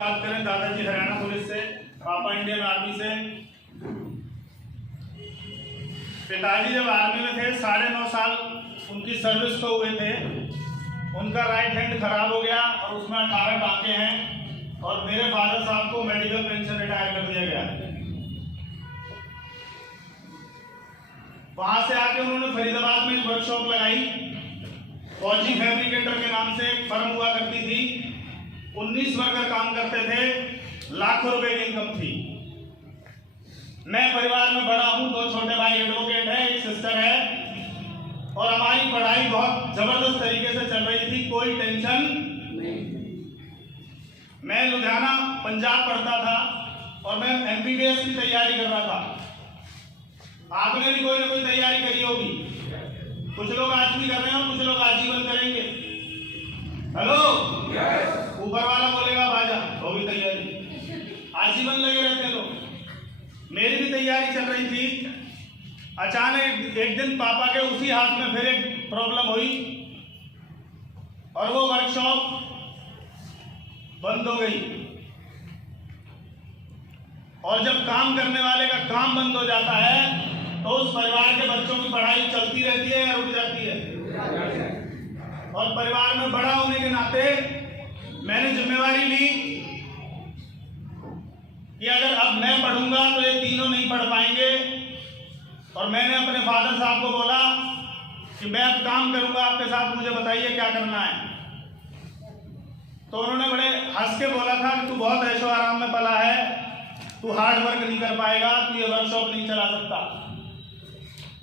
बात करें दादाजी हरियाणा पुलिस से, पापा इंडियन आर्मी से। पिताजी जब आर्मी में थे 9.5 साल उनकी सर्विस को हुए थे। उनका राइट हैंड खराब हो गया और उसमें 18 टाँके हैं और मेरे फादर साहब को मेडिकल पेंशन रिटायर कर दिया गया। वहां से आके उन्होंने फरीदाबाद में वर्कशॉप लगाई। फौजी फैब्रिकेटर के नाम से एक फर्म हुआ करती थी। 19 वर्कर काम करते थे, लाखों रुपए की इनकम थी। मैं परिवार में बड़ा हूं, 2 छोटे भाई एडवोकेट है, एक सिस्टर है और हमारी पढ़ाई बहुत जबरदस्त तरीके से चल रही थी, कोई टेंशन नहीं। मैं लुधियाना पंजाब पढ़ता था और मैं MBBS की तैयारी कर रहा था। आपने भी कोई ना कोई तैयारी करी होगी, कुछ लोग आज भी कर रहे हैं और कुछ लोग आजीवन करेंगे। हेलो, ऊपर वाला बोलेगा बाजा, वो भी तैयारी, आजीवन लगे रहते हैं लोग। मेरी भी तैयारी चल रही थी। अचानक एक दिन पापा के उसी हाथ में फिर एक प्रॉब्लम हुई और वो वर्कशॉप बंद हो गई। और जब काम करने वाले का काम बंद हो जाता है तो उस परिवार के बच्चों की पढ़ाई चलती रहती है या रुक जाती है। और परिवार में बड़ा होने के नाते मैंने जिम्मेवारी ली कि अगर अब मैं पढ़ूंगा तो ये तीनों नहीं पढ़ पाएंगे। और मैंने अपने फादर साहब को बोला कि मैं अब काम करूंगा आपके साथ, मुझे बताइए क्या करना है। तो उन्होंने बड़े हंस के बोला था कि तू बहुत ऐशो आराम में पला है, तू हार्ड वर्क नहीं कर पाएगा, तू ये वर्कशॉप नहीं चला सकता।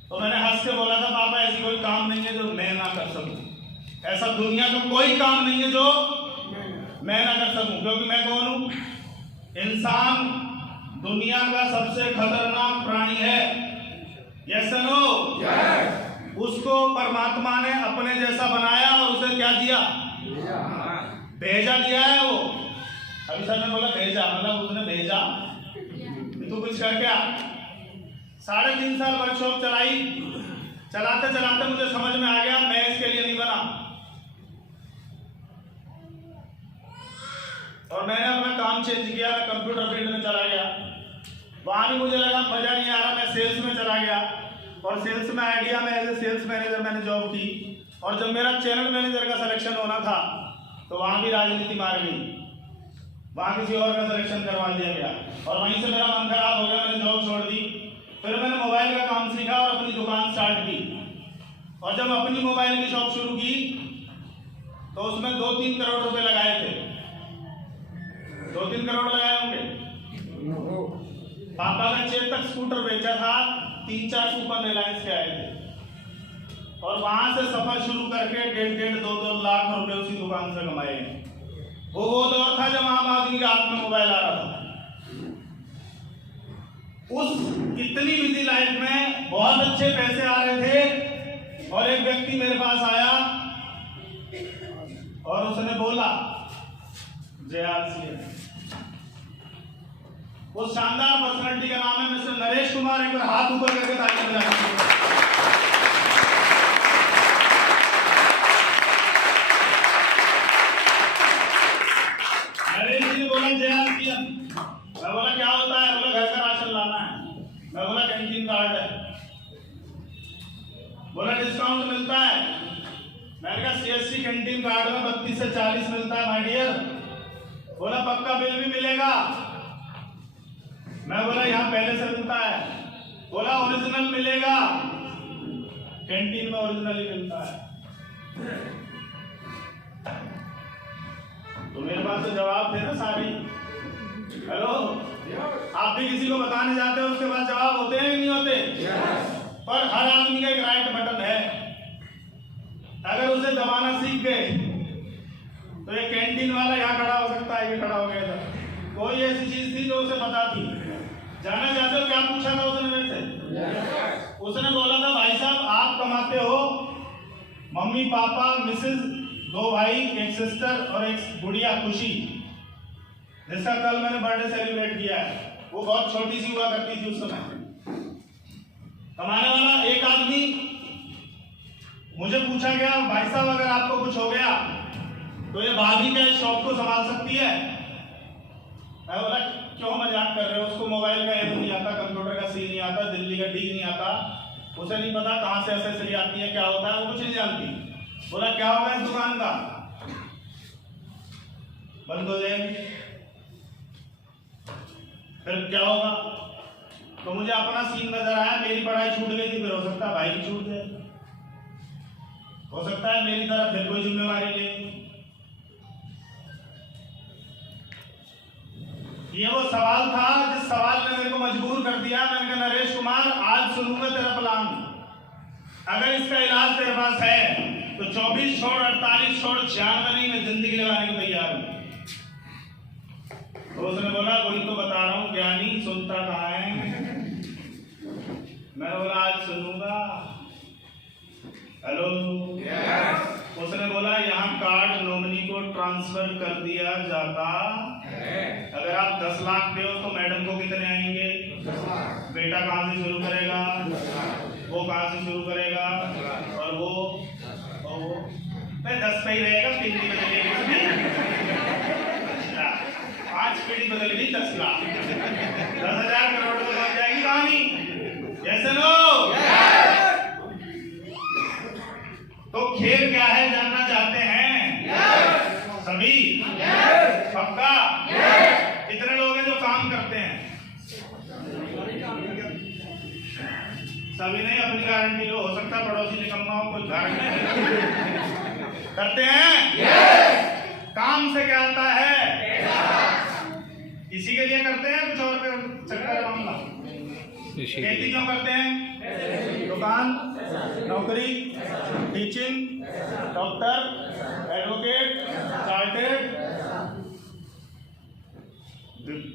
तो मैंने हंस के बोला था पापा ऐसी कोई काम नहीं है जो मैं ना कर सकूं, ऐसा दुनिया का कोई काम नहीं है जो मैं ना कर सकूं। क्योंकि मैं कौन हूं? इंसान दुनिया का सबसे खतरनाक प्राणी है। Yes no? उसको परमात्मा ने अपने जैसा बनाया और उसे क्या दिया? भेजा दिया है। वो अभी सर ने बोला भेजा, मतलब उसने भेजा तू कुछ करके आ। 3.5 साल वर्कशॉप चलाई। चलाते चलाते मुझे समझ में आ गया मैं इसके लिए नहीं बना और मैंने अपना काम चेंज किया। मैं कंप्यूटर फील्ड में चला गया। वहां भी मुझे लगा मजा नहीं आ रहा, मैं सेल्स में चला गया और सेल्स में आइडिया में एज ए सेल्स मैनेजर मैंने जॉब की। और जब मेरा चैनल मैनेजर का सिलेक्शन होना था तो वहां भी राजनीति मार गई, वहां किसी और का सिलेक्शन करवा दिया गया और वहीं से मेरा मन खराब हो गया, मैंने जॉब छोड़ दी। फिर मैंने मोबाइल का काम सीखा और अपनी दुकान स्टार्ट की। और जब अपनी मोबाइल की शॉप शुरू की तो उसमें 2-3 करोड़ रुपए लगाए थे। 2-3 करोड़ लगाए होंगे। पापा का चेतक स्कूटर बेचा था, 3-4 कूपन रिलायंस के आए थे और वहां से सफर शुरू करके 1.5-2 लाख रुपए उसी दुकान से कमाए। वो दौर था जब आम आदमी के हाथ में मोबाइल आ रहा था। उस इतनी बिजी लाइफ में बहुत अच्छे पैसे आ रहे थे और एक व्यक्ति मेरे पास आया और उसने बोला जय। वो शानदार पर्सनालिटी का नाम है मिस्टर नरेश कुमार। एक बार हाथ ऊपर करके ताली बजाइए। नरेश जी ने बोला जय। मैं बोला क्या होता है? बोला घर का राशन लाना है। मैं बोला कैंटीन कार्ड है। बोला डिस्काउंट मिलता है। मैंने कहा CSC कैंटीन कार्ड में 32 से 40 मिलता है माय डियर। बोला पक्का बिल भी मिलेगा। मैं बोला यहाँ पहले से मिलता है। बोला ओरिजिनल मिलेगा, कैंटीन में ओरिजिनल ही मिलता है। तो मेरे पास तो जवाब थे ना सारे। हेलो, आप भी किसी को बताने जाते हो उसके बाद जवाब होते हैं कि नहीं होते? पर हर आदमी का एक राइट बटन है, अगर उसे दबाना सीख गए तो ये कैंटीन वाला यहाँ खड़ा हो सकता है, ये खड़ा हो गया था। कोई ऐसी चीज थी जो उसे पता थी। जाना चाहते हो क्या पूछा था उसने मेरे से? उसने बोला था भाई साहब आप कमाते हो, मम्मी पापा मिसेज, 2 भाई, एक सिस्टर और एक गुड़िया खुशी, जिसका कल मैंने बर्थडे सेलिब्रेट किया है। वो बहुत छोटी सी हुआ करती थी उस समय। कमाने वाला एक आदमी। मुझे पूछा गया भाई साहब अगर आपको कुछ हो गया तो ये भाभी क्या शॉप को संभाल सकती है? बात कर रहे हो, उसको मोबाइल का ऐप नहीं आता, कंप्यूटर का सी नहीं आता, दिल्ली का डी नहीं आता, उसे नहीं पता कहाँ से एसेसरी आती है, क्या होता है, वो कुछ नहीं जानती। बोला क्या होगा इस दुकान का, बंद हो जाएगी, फिर क्या होगा? तो मुझे अपना सीन नजर आया, मेरी पढ़ाई छूट गई थी, फिर हो सकता है भाई की छूट जाए, हो सकता है मेरी तरफ फिर कोई जिम्मेवारी ले। ये वो सवाल था जिस सवाल ने मेरे को मजबूर कर दिया। मैंने कहा नरेश कुमार, आज सुनूंगा तेरा प्लान, अगर इसका इलाज तेरे पास है तो 24 छोड़, 48 छोड़, 96 नहीं, मैं जिंदगी लगाने को तैयार हूं। तो उसने बोला वही तो बता रहा हूँ ज्ञानी, सुनता कहाँ है? मैं बोला आज सुनूंगा। हेलो, उसने बोला यहाँ कार्ड नॉमिनी को ट्रांसफर कर दिया जाता है, अगर आप 10 लाख दे तो मैडम को कितने आएंगे? बेटा कहाँ से शुरू करेगा, वो कहाँ से शुरू करेगा, और वो मैं 10 पे ही रहेगा, पीढ़ी बदलेगी, 5 पीढ़ी बदल गई, 10 लाख, 10,000 करोड़ में पहुंच जाएगी कहानी। जैसे लो तो खेल क्या है जानना चाहते हैं सभी? पक्का? कितने लोग हैं जो काम करते हैं? सभी नहीं, अपनी गारंटी लो, हो सकता है पड़ोसी निकम्मा हो, कोई गारंटी करते हैं। काम से क्या आता है? इसी के लिए करते हैं, कुछ और चक्कर मामला? खेती क्यों करते हैं? दुकान, नौकरी, टीचिंग, डॉक्टर, एडवोकेट, चार्टेड।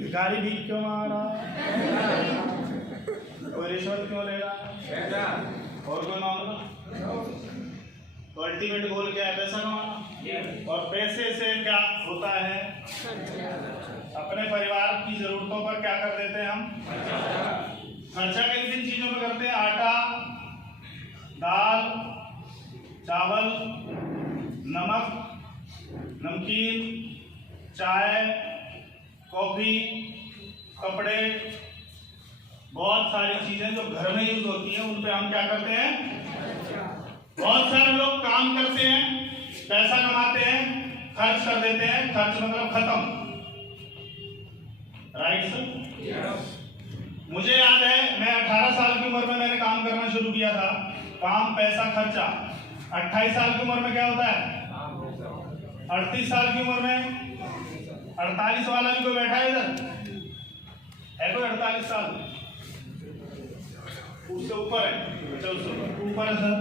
भिखारी भी क्यों आ रहा? कोई रिश्वत क्यों ले रहा? और कोई मामला? तो अल्टीमेट गोल क्या है? पैसा कमाना। और पैसे से क्या होता है? अपने परिवार की जरूरतों पर क्या कर देते हैं हम? खर्चा किन किन चीजों में करते हैं? आटा, दाल, चावल, नमक, नमकीन, चाय, कॉफी, कपड़े, बहुत सारी चीजें जो घर में यूज होती हैं उन पे हम क्या करते हैं? बहुत सारे लोग काम करते हैं, पैसा कमाते हैं, खर्च कर देते हैं। खर्च मतलब खत्म, राइट सर? मुझे याद है मैं 18 साल की उम्र में मैंने काम करना शुरू किया था। काम, पैसा, खर्चा। 28 साल की उम्र में क्या होता है? 38 साल की उम्र में 48 वाला भी कोई बैठा है इधर? है कोई 48 साल? उससे ऊपर है? अच्छा, उससे ऊपर है सर।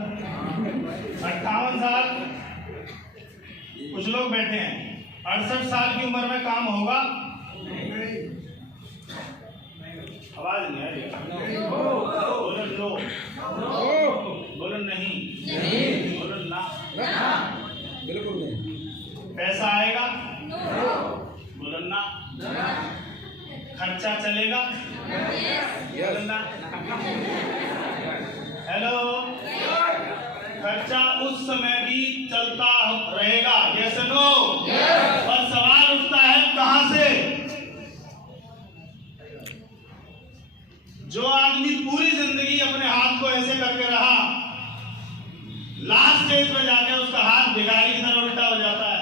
58 साल कुछ लोग बैठे हैं। 68 साल की उम्र में काम होगा? आवाज नहीं आ रही। बोलो लो, बोलो नहीं, बोलो ना, बिल्कुल नहीं। पैसा आएगा? बोलो ना। खर्चा चलेगा? बोलो ना। हेलो, खर्चा उस समय भी चलता रहेगा, यस नो? और सवाल उठता है कहां से? जो आदमी पूरी जिंदगी अपने हाथ को ऐसे करके रहा, लास्ट स्टेज पे जाके उसका हाथ भिखारी की तरह उल्टा हो जाता है।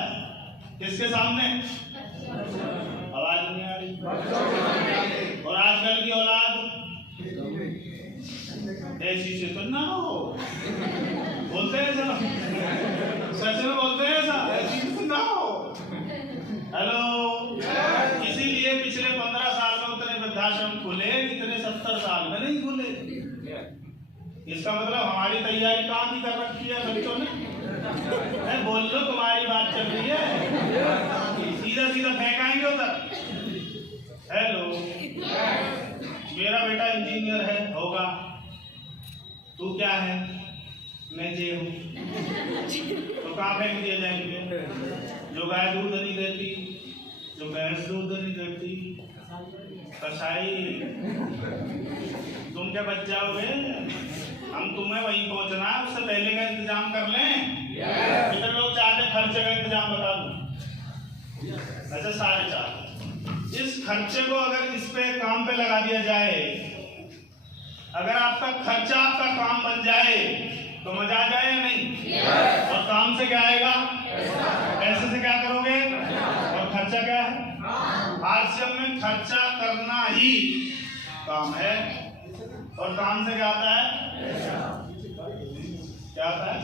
किसके सामने? आवाज नहीं आ रही। और आजकल की औलाद ऐसी से तो ना हो, बोलते हैं ऐसा, सच में बोलते हैं ऐसा, ऐसी से तो ना हो। हेलो, इसीलिए पिछले 15 साल में उतने वृद्धाश्रम खुले, इतने 70 साल में नहीं खुले। इसका मतलब हमारी तैयारी कहाँ की कर रखी है बच्चों ने? बोल लो, तुम्हारी बात चल रही है, सीधा सीधा फेंकाएंगे उधर। हेलो, मेरा बेटा इंजीनियर है, होगा। तू क्या है? मैं जे हूँ। तो कहाँ फेंक दिए जाएंगे? जो गाय दूध नहीं देती, जो भैंस दूध नहीं देती, कसाई, तुम क्या बच जाओगे? हम तुम्हें वहीं पहुंचना है, उससे पहले का इंतजाम कर लें। कितने लोग चाहते खर्चे का इंतजाम बता दूं? अच्छा, 4.5। इस खर्चे को अगर इस पे काम पे लगा दिया जाए, अगर आपका खर्चा आपका काम बन जाए तो मजा आ जाए या नहीं? और काम से क्या आएगा? पैसे से क्या करोगे? और खर्चा क्या है? आरसीएम में खर्चा करना ही काम है, और काम से क्या आता है? क्या आता है?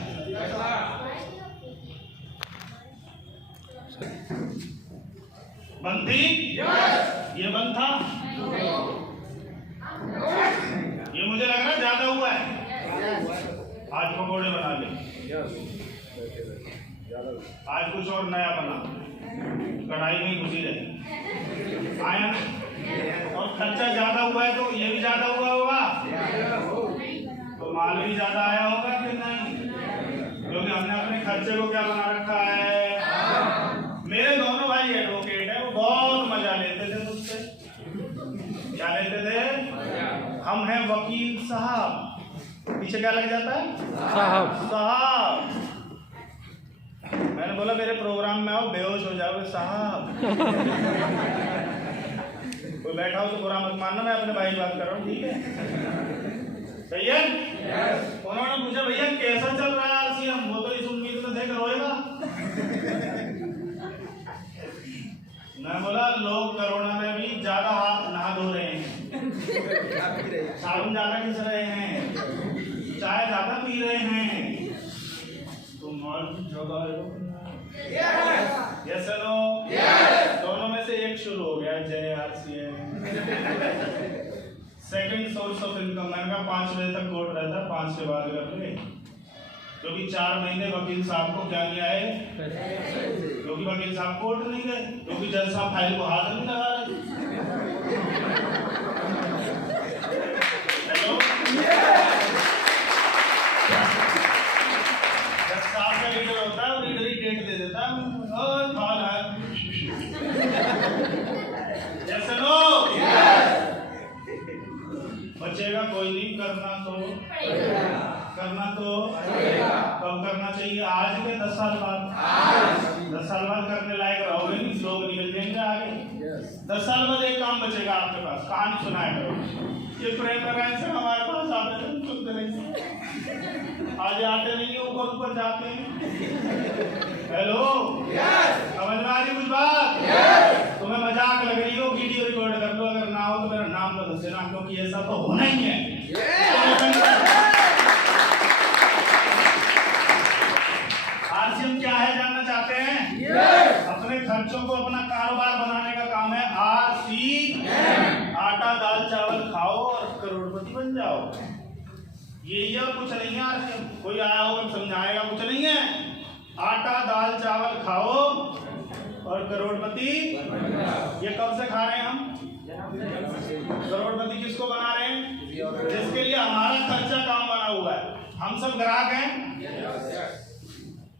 बंद थी? ये बंद था? ये मुझे लग रहा ज्यादा हुआ है। आज पकौड़े बना ले, आज कुछ और नया बना, कढ़ाई में घुसी रहे आया ना। और खर्चा ज्यादा हुआ है तो ये भी ज्यादा हुआ होगा, तो माल भी ज्यादा आया होगा कि नहीं? क्योंकि हमने अपने खर्चे को क्या बना रखा है। मेरे दोनों भाई एडवोकेट है, वो बहुत मजा लेते थे मुझसे। क्या लेते थे? हम हैं वकील साहब, पीछे क्या लग जाता है? साहब। साहब, मैंने बोला मेरे प्रोग्राम में आओ, बेहोश हो जाओगे साहब। कोई बैठा हो तो बुरा मत मानना, मैं अपने भाई बात कर रहा हूँ, ठीक है? सही है? उन्होंने पूछा भैया कैसा चल रहा है आरसीएम? वो तो इस उम्मीद में देख रोएगा। मैं बोला लोग कोरोना में भी ज्यादा हाथ नहा धो रहे हैं, साबुन ज्यादा घिस रहे हैं, चाय ज्यादा पी रहे हैं, तुम और भी जगह यस नो? दोनों में से एक शुरू हो गया, जय RCM. Second source of income, मैंने कहा 5 बजे तक कोर्ट रहता है, 5 के बाद कर ले, क्योंकि 4 महीने वकील साहब को क्या किया है? क्योंकि वकील साहब कोर्ट नहीं गए, क्योंकि जज साहब फाइल को हाथ नहीं लगा रहे। हेलो, जज साहब का लीडर होता है, वो लीडर ही डेट दे देता है, और फाल है जैसे लो बचेगा कोई नहीं, करना तो कब करना चाहिए? आज के 10 साल बाद। 10 साल बाद करने लायक रहोगे नहीं, लोग निकल जाएंगे आगे। 10 साल बाद एक काम बचेगा आपके पास, कहानी सुनाया करो। ये प्रेम नारायण से हमारे पास आते थे, सुनते नहीं, आज आते नहीं, ऊपर ऊपर जाते हैं। हेलो, समझ में आ रही कुछ बात? तुम्हें मजाक लग रही हो, वीडियो रिकॉर्ड कर लो, अगर ना हो तो मेरा नाम तो दस देना, क्योंकि ऐसा तो होना ही है। आरसीएम क्या है जानना चाहते हैं? अपने खर्चों को अपना कारोबार बनाने का काम है आरसीएम। आटा दाल चावल खाओ और करोड़पति बन जाओ, यही है, कुछ नहीं है। आरसीएम कोई आया होगा समझाएगा, कुछ नहीं है। आटा दाल चावल खाओ और करोड़पति। ये कब से खा रहे हैं हम? करोड़पति किसको बना रहे हैं? जिसके लिए हमारा खर्चा काम बना हुआ है। हम सब ग्राहक हैं,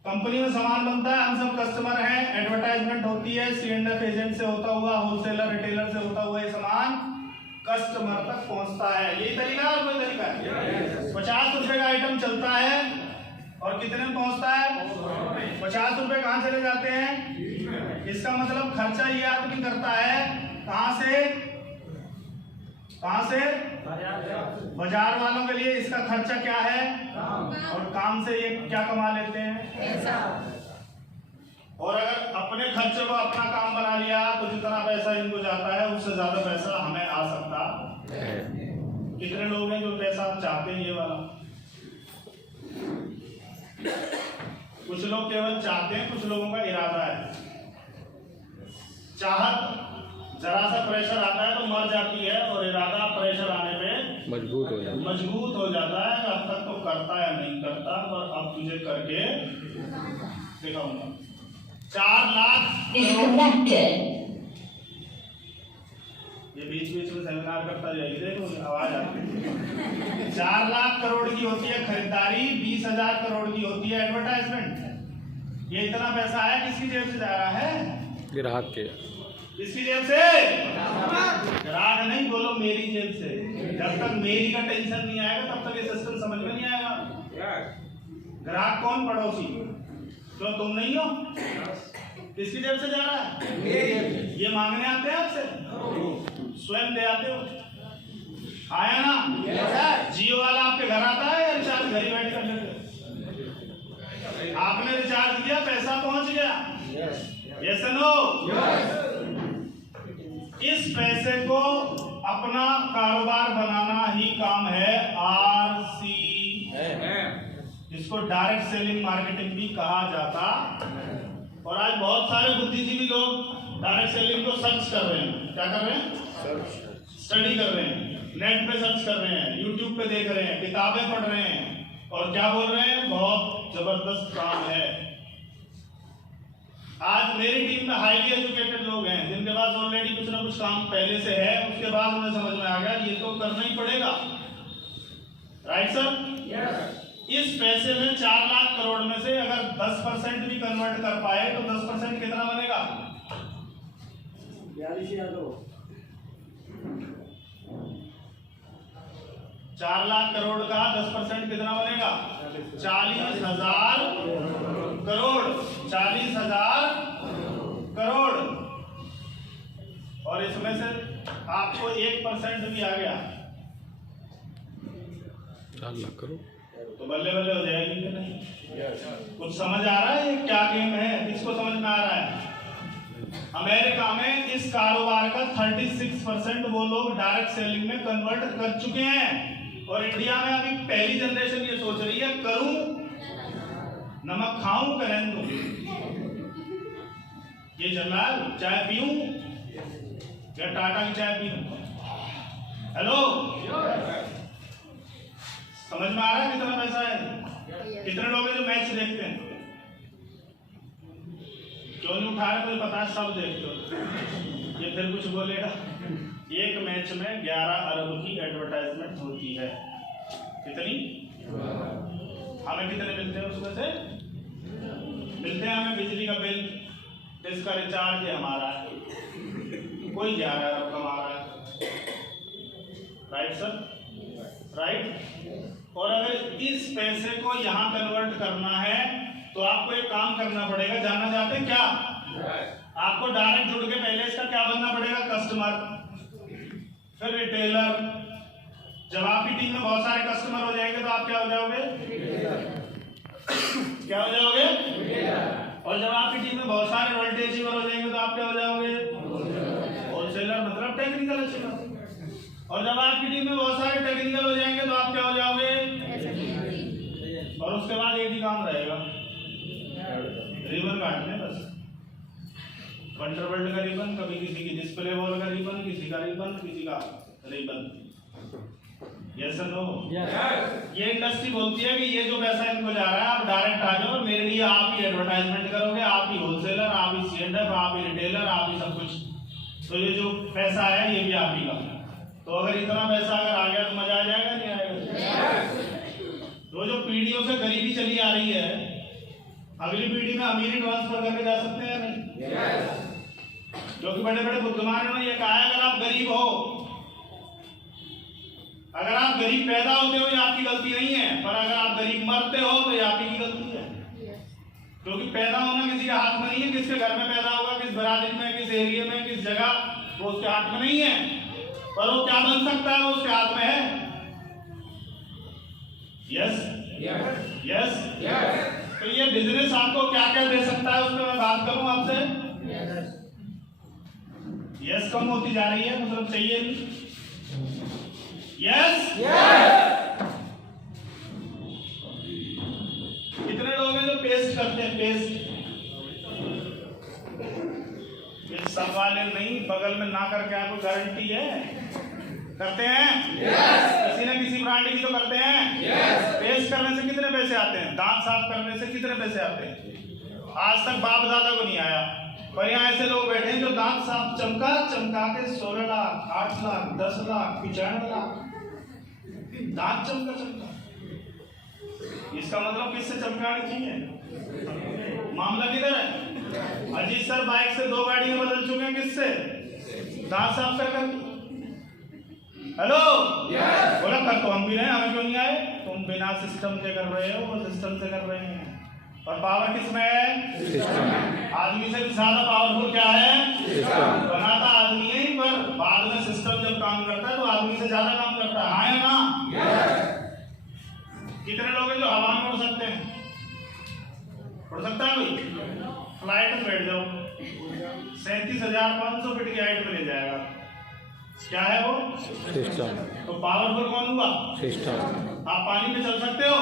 कंपनी में सामान बनता है, हम सब कस्टमर हैं, एडवर्टाइजमेंट होती है, C&F एजेंट से होता हुआ, होलसेलर रिटेलर से होता हुआ ये सामान कस्टमर तक पहुंचता है। यही तरीका है, कोई तरीका है? 50 रुपए का आइटम चलता है और कितने में पहुंचता है? 50 रुपए कहाँ चले जाते हैं? इसका मतलब खर्चा ये आदमी करता है कहाँ से? बाजार वालों के लिए इसका खर्चा क्या है, और काम से ये क्या कमा लेते हैं? और अगर अपने खर्चे को अपना काम बना लिया तो जितना पैसा इनको जाता है उससे ज्यादा पैसा हमें आ सकता है। कितने लोग हैं जो पैसा चाहते हैं? ये वाला कुछ लोग केवल चाहते हैं, कुछ लोगों का इरादा है। चाहत जरा सा प्रेशर आता है तो मर जाती है, और इरादा प्रेशर आने पे मजबूत हो जाता है। अब तक तो करता या नहीं करता, पर अब तुझे करके दिखाऊंगा। 4 लाख ये बीच में सेमिनार करता जाइए, देखो आवाज आती है। 4 लाख करोड़ की होती है खरीदारी, 20,000 करोड़ की होती है एडवर्टाइजमेंट। ये इतना पैसा है किसकी जेब से जा रहा है? ग्राहक के। किसकी जेब से? ग्राहक नहीं, बोलो मेरी जेब से। जब तक मेरी का टेंशन नहीं आएगा तब तक ये सिस्टम समझ में नहीं आएगा। ग्राहक कौन? पड़ोसी। क्यों तुम नहीं हो? किसकी जेब से जा रहा है? ये मांगने आते हैं आपसे, स्वयं दे आते हो। आया ना? जियो वाला आपके घर आता है या रिचार्ज घर ही बैठ कर लेते? आपने रिचार्ज किया, पैसा पहुंच गया। Yes no? इस पैसे को अपना कारोबार बनाना ही काम है RC, जिसको डायरेक्ट सेलिंग मार्केटिंग भी कहा जाता। और आज बहुत सारे बुद्धिजीवी लोग डायरेक्ट सेलिंग को सर्च कर रहे हैं। क्या कर रहे हैं? स्टडी कर रहे हैं, नेट पे सर्च कर रहे हैं, यूट्यूब पे देख रहे हैं, किताबें पढ़ रहे हैं और क्या बोल रहे हैं? बहुत जबरदस्त काम है। आज मेरी टीम में हाईली एजुकेटेड लोग हैं जिनके पास ऑलरेडी कुछ ना कुछ काम पहले से है, उसके बाद उन्हें समझ में आ गया ये तो करना ही पड़ेगा। Right sir? इस पैसे में 4 लाख करोड़ में से अगर 10% भी कन्वर्ट कर पाए तो 10% कितना बनेगा? 4 लाख करोड़ का 10% कितना बनेगा? 40,000 करोड़। 40,000 करोड़। और इसमें से आपको 1% भी आ गया 4 लाख करोड़ तो बल्ले बल्ले हो जाएगी कि नहीं? कुछ समझ आ रहा है ये क्या गेम है? किसको समझ में आ रहा है? अमेरिका में इस कारोबार का 36% वो लोग डायरेक्ट सेलिंग में कन्वर्ट कर चुके हैं और इंडिया में अभी पहली जनरेशन ये सोच रही है करूं नमक खाऊं करें दूं। ये चल रहा है, चाय पीऊं या टाटा की चाय पीऊं? हेलो, समझ में आ रहा है कितना पैसा है? कितने लोग हैं जो मैच देखते हैं? क्यों नहीं उठा रहे? मुझे पता है सब देखते हो। ये फिर कुछ बोलेगा। एक मैच में 11 अरब की एडवर्टाइजमेंट होती है। कितनी? हमें कितने मिलते हैं उसमें से? मिलते हैं हमें बिजली का बिल, इसका रिचार्ज है हमारा, कोई 11 अरब कमा रहा है। Right sir? राइट? और अगर इस पैसे को यहाँ कन्वर्ट करना है तो आपको एक काम करना पड़ेगा। जानना चाहते हैं क्या? आपको डायरेक्ट जुड़ के पहले इसका क्या बनना पड़ेगा? कस्टमर, फिर रिटेलर। जब आपकी टीम में बहुत सारे कस्टमर हो जाएंगे तो आप क्या हो जाओगे? क्या हो जाओगे? और जब आपकी टीम में बहुत सारे वोल्टेज अचीवर हो जाएंगे तो आप क्या हो जाओगे? होलसेलर, मतलब टेक्निकल अचीवर। और जब आपकी टीम में बहुत सारे टेक्निकल हो जाएंगे तो आप क्या हो जाओगे? और उसके बाद एक ही काम रहेगा, रिबन काटने बस। वंडरवर्ल्ड का रिबन, कभी किसी की डिस्प्ले वॉल का रिबन, किसी का रिबन, किसी का रिबन। यस और नो? ये इंडस्ट्री बोलती है कि ये जो पैसा इनको जा रहा है आप डायरेक्ट आ जाओ, मेरे लिए आप ही एडवर्टाइजमेंट करोगे, आप ही होलसेलर, आप ही C&F, आप ही रिटेलर, आप ही सब कुछ। तो ये जो पैसा है ये भी आप ही का। तो अगर इतना पैसा अगर आ गया तो मजा आ जाएगा नहीं आएगा? तो जो पीढ़ियों से गरीबी चली आ रही है, अगली पीढ़ी में अमीरी ट्रांसफर करके जा सकते हैं नहीं? क्योंकि बड़े बड़े बुद्धिमानों ने ये कहा है अगर आप गरीब हो, अगर आप गरीब पैदा होते हो ये आपकी गलती नहीं है, पर अगर आप गरीब मरते हो तो ये आप ही की गलती है। क्योंकि पैदा होना किसी के हाथ में नहीं है, किसके घर में पैदा होगा, किस बरादरी में, किस एरिया में, किस जगह, वो उसके हाथ में नहीं है। पर वो क्या बन सकता है वो उसके हाथ में है। Yes yes. तो ये बिजनेस आपको क्या क्या दे सकता है उस पर मैं बात करूं आपसे। यस कम होती जा रही है, मतलब चाहिए नहीं। यस कितने लोग हैं जो पेस्ट करते हैं? पेस्ट सब वाले नहीं, बगल में ना करके आपको गारंटी है करते हैं। किसी न किसी ब्रांड की तो करते हैं। पेस्ट करने से कितने पैसे आते हैं? दांत साफ करने से कितने पैसे आते हैं? आज तक बाप दादा को नहीं आया, पर यहाँ ऐसे लोग बैठे हैं जो दांत साफ चमका चमका के 16 लाख, 8 लाख, 10 लाख, 95 लाख दांत चमका चमका। इसका मतलब किससे चमकानी चाहिए? मामला किधर है? अजीत सर बाइक से 2 गाड़ियां बदल चुके हैं, किससे? दांत साफ कर। हेलो, बोला कर तो हम भी रहे, हमें क्यों नहीं आए? तुम बिना सिस्टम से कर रहे हो, वो सिस्टम से कर रहे हैं। और पावर किसमें है? सिस्टम। आदमी से भी ज्यादा पावरफुल क्या है? सिस्टम। बनाता आदमी है, पर बाद में सिस्टम जब काम करता है तो आदमी से ज्यादा काम करता है। हाँ या ना? कितने लोग हैं जो हवा में उड़ सकते हैं? उड़ सकता है कोई? फ्लाइट में बैठ जाओ, 37,500 फीट की हाइट में ले जाएगा। क्या है वो? सिस्टम। तो पावरफुल कौन हुआ? सिस्टम। आप पानी में चल सकते हो?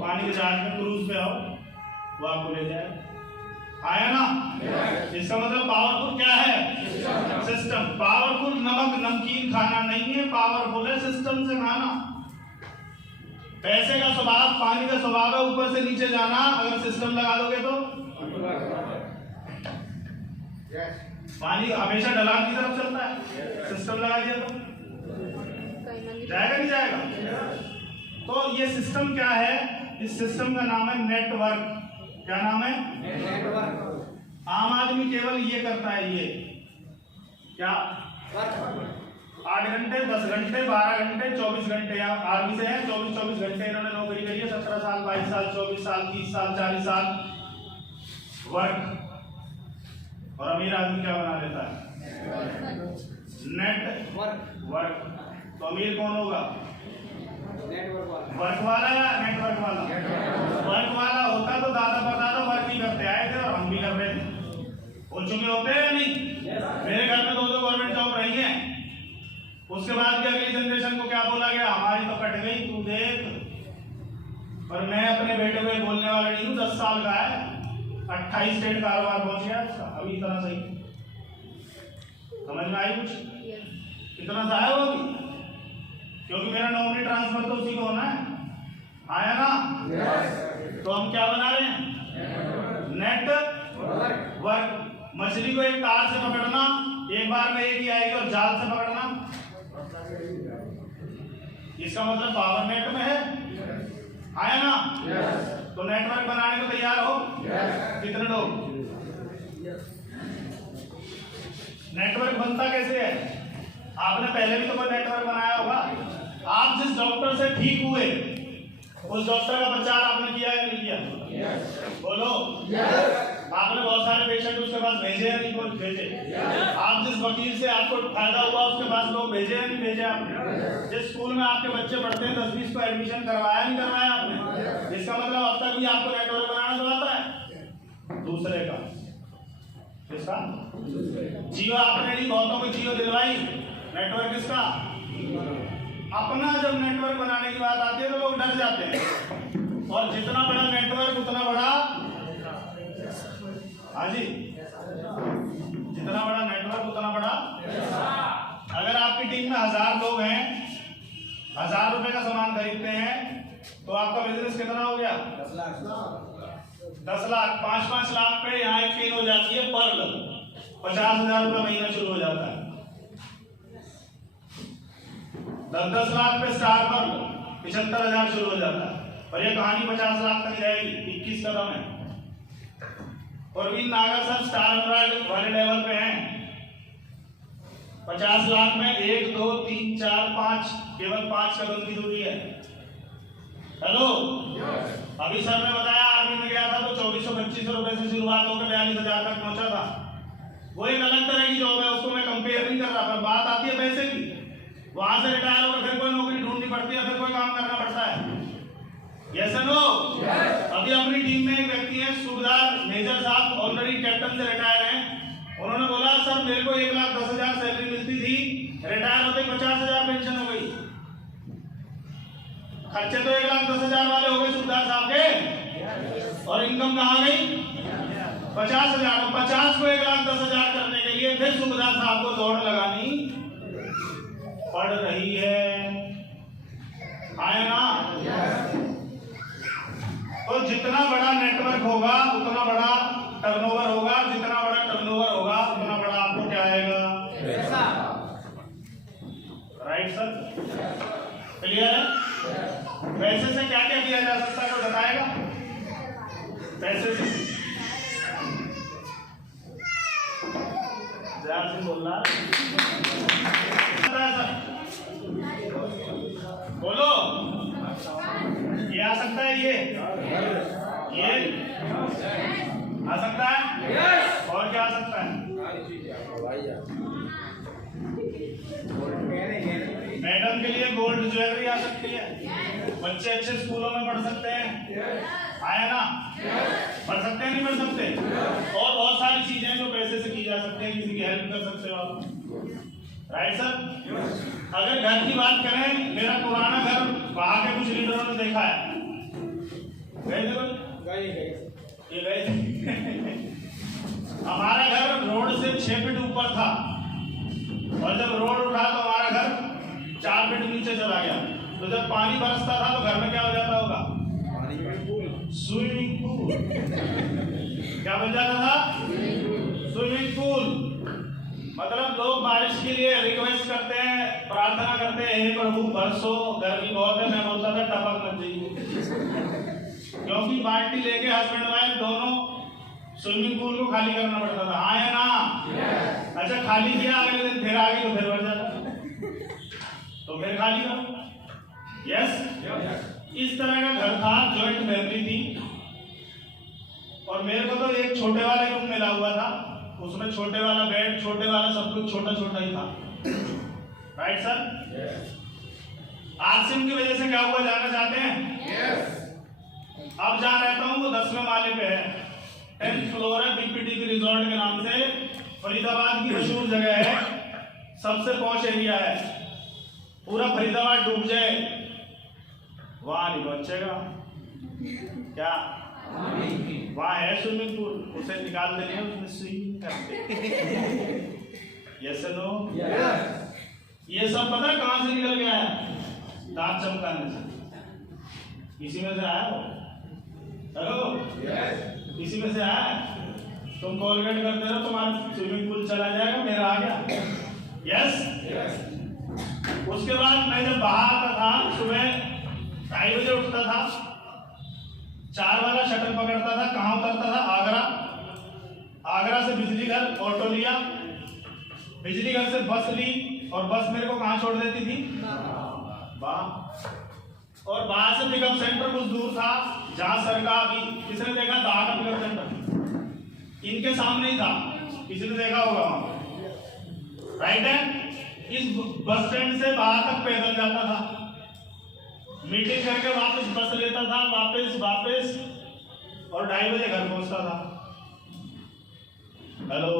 पानी के जहाज में क्रूज पे आओ, वो आपको ले जाएगा। आया ना? इसका मतलब पावरफुल क्या है? सिस्टम। पावरफुल नमक नमकीन खाना नहीं है, पावरफुल है सिस्टम से खाना। पैसे का स्वभाव, पानी का स्वभाव है ऊपर से नीचे जाना। अगर सिस्टम लगा दोगे तो पानी हमेशा ढलान की तरफ चलता है, सिस्टम लगा दिया तो जाएगा नहीं जाएगा? तो ये सिस्टम क्या है? इस सिस्टम का नाम है नेटवर्क। क्या नाम है? नेटवर्क। आम आदमी केवल ये करता है, ये क्या 8 घंटे 10 घंटे 12 घंटे 24 घंटे। आप आर्मी से हैं, 24 घंटे इन्होंने नौकरी करी है। 17 साल 22 साल 24 साल 30 साल 40 साल वर्क। और अमीर आदमी क्या बना लेता है? Net work. तो अमीर कौन होगा? वर्क वाला या नेटवर्क वाला? वर्क वाला होता तो दादा परदादा वर्क ही करते आए थे और हम भी कर रहे थे। हो चुके होते हैं या नहीं? मेरे घर में 2 गवर्नमेंट जॉब रही है। उसके बाद भी अगली जनरेशन को क्या बोला गया? हमारी तो कट गई, तू देख। पर मैं अपने बेटे को बोलने वाला नहीं हूँ, 10 साल का है, 28 स्टेट कारोबार पहुंच गया उसका। अभी इतना सही समझ में आई? कुछ इतना सा है वो भी, क्योंकि मेरा नौकरी ट्रांसफर तो उसी को होना है। आया ना? तो हम क्या बना रहे हैं? नेटवर्क। मछली को एक तार से पकड़ना, एक बार में एक ही आएगी, और जाल से पकड़ना, इसका मतलब पावर नेट में है। आया ना? तो नेटवर्क बनाने को तैयार हो? कितने लोग? नेटवर्क बनता कैसे है? आपने पहले भी तो कोई नेटवर्क बनाया होगा। आप जिस डॉक्टर से ठीक हुए उस डॉक्टर का प्रचार आपने किया या नहीं किया? बोलो। आपने बहुत सारे पेशेंट उसके पास भेजे या नहीं भेजे? आप जिस वकील से आपको फायदा हुआ उसके पास लोग भेजे या नहीं भेजे आपने? जिस स्कूल में आपके बच्चे पढ़ते हैं 10-20 को एडमिशन करवाया नहीं करवाया आपने? इसका मतलब अब तक भी आपको नेटवर्क बनाना तो आता है दूसरे का। किसका? जियो आपने नहीं, बहुतों को जियो दिलवाई। नेटवर्क किसका? अपना। जब नेटवर्क बनाने की बात आती है तो लोग डर जाते हैं, और जितना बड़ा नेटवर्क उतना बड़ा, हाँ जी, जितना बड़ा नेटवर्क उतना बड़ा। अगर आपकी टीम में 1000 लोग हैं, 1000 रुपए का सामान खरीदते हैं, तो आपका बिजनेस कितना हो गया? 10 लाख। 5-5 लाख पे यहाँ एक टीम हो जाती है पर 50,000 रुपये महीना शुरू हो जाता है। 10-10 लाख पे स्टार पर 75,000 शुरू हो जाता है। और ये कहानी 50 लाख तक जाएगी। 21 कदम है। और इन नागर सब स्टार एंड्रॉइड वाले लेवल पे हैं। 50 लाख में 1 2 3 4 5, केवल 5 कदम की दूरी है। हेलो, अभी सर ने बताया आर्मी में गया था तो 2400-2500 रुपए से शुरुआत होकर 42,000 तक पहुंचा था। वो एक अलग तरह की जॉब है, उसको मैं कंपेयर नहीं कर रहा, पर बात आती है पैसे की। वहां से रिटायर होकर फिर कोई नौकरी ढूंढनी पड़ती है, फिर कोई काम करना पड़ता है। Yes no? अभी अपनी टीम में एक व्यक्ति है सूबेदार मेजर साहब, ऑलरेडी कैप्टन से रिटायर हैं। उन्होंने बोला सर मेरे को 1,10,000 सैलरी मिलती थी, रिटायर होते 50,000 पेंशन हो गई। खर्चे तो 1,10,000 वाले हो गए सूबेदार साहब के, और इनकम कहाँ गई? 50,000। 50 को 1,10,000 करने के लिए फिर सूबेदार साहब को दौड़ लगानी पड़ रही है। आया ना? तो जितना बड़ा नेटवर्क होगा उतना बड़ा टर्नओवर होगा, जितना बड़ा टर्नओवर होगा उतना बड़ा आपको क्या आएगा? पैसा। Right sir? क्लियर है? पैसे से क्या क्या किया जा सकता है तो बताएगा? पैसे से से बोल रहा बोलो, ये आ सकता है, ये आ सकता है? और क्या आ सकता है? मैडम के लिए गोल्ड ज्वेलरी आ सकती है। बच्चे अच्छे स्कूलों में पढ़ सकते हैं, आया ना? पढ़ सकते हैं, नहीं पढ़ सकते? और बहुत सारी चीजें जो पैसे से की जा सकती है, किसी की हेल्प कर सकते हो आप, राइट सर? अगर घर की बात करें, मेरा पुराना घर वहां के कुछ लीडरों ने देखा है, गए थे कोई? ये गए थे। हमारा घर रोड से 6 फीट ऊपर था, और जब रोड उठा तो हमारा घर 4 फीट नीचे चला गया। तो जब पानी बरसता था तो घर में क्या हो जाता होगा? Swimming pool. क्या बन जाता था? Swimming pool. मतलब लोग बारिश के लिए रिक्वेस्ट करते हैं, प्रार्थना करते हैं, हे प्रभु बरसो, गर्मी बहुत है। मैं बोलता था टपक मत जाइए, क्योंकि बाल्टी लेके हस्बैंड वाइफ दोनों स्विमिंग पूल को खाली करना पड़ता था, हाँ या ना? अच्छा, खाली किया, अगले दिन फिर आ गई तो फिर भर जाता, तो फिर खाली करो। यस, इस तरह का घर था, जॉइंट फैमिली थी। और मेरे को तो एक छोटे वाले रूम मिला हुआ था, उसमें छोटे वाला बेड, छोटे वाला सब कुछ छोटा छोटा ही था, राइट सर? आरसीएम की वजह से क्या हुआ, जाना चाहते हैं? अब जहाँ रहता हूँ वो 10वें माले पे है, 10th फ्लोर है, बीपीटीपी रिजॉर्ट के नाम से। फरीदाबाद की मशहूर जगह है, सबसे पॉश एरिया है। पूरा फरीदाबाद डूब जाए वहां नहीं पहुंचेगा। क्या वहां है स्विमिंग पूल, उसे निकाल देंगे, उसमें स्विमिंग करते। Yes no? ये सब पता है कहां से निकल गया है? दांत चमकाने से। इसी में से आया वो। हेलो, इसी में से आया। तुम कॉलगेट करते रहो, तुम्हारा स्विमिंग पूल चला जाएगा, मेरा आ गया। यस। उसके बाद मैं जब बाहर आता था, सुबह 2:30 बजे उठता था, 4 वाला शटल पकड़ता था। कहाँ उतरता था? आगरा से बिजली घर ऑटो लिया, बिजली घर से बस ली, और बस मेरे को कहाँ छोड़ देती थी? और वहां से पिकअप सेंटर कुछ दूर था, जहां सरकार भी, किसने देखा था का पिकअप सेंटर? इनके सामने ही था, किसी ने देखा होगा वहां, राइट है? इस बस स्टैंड से बाहर तक पैदल जाता था, मीटिंग करके वापस बस लेता था, वापस और 2:30 बजे घर पहुंचता था। हेलो।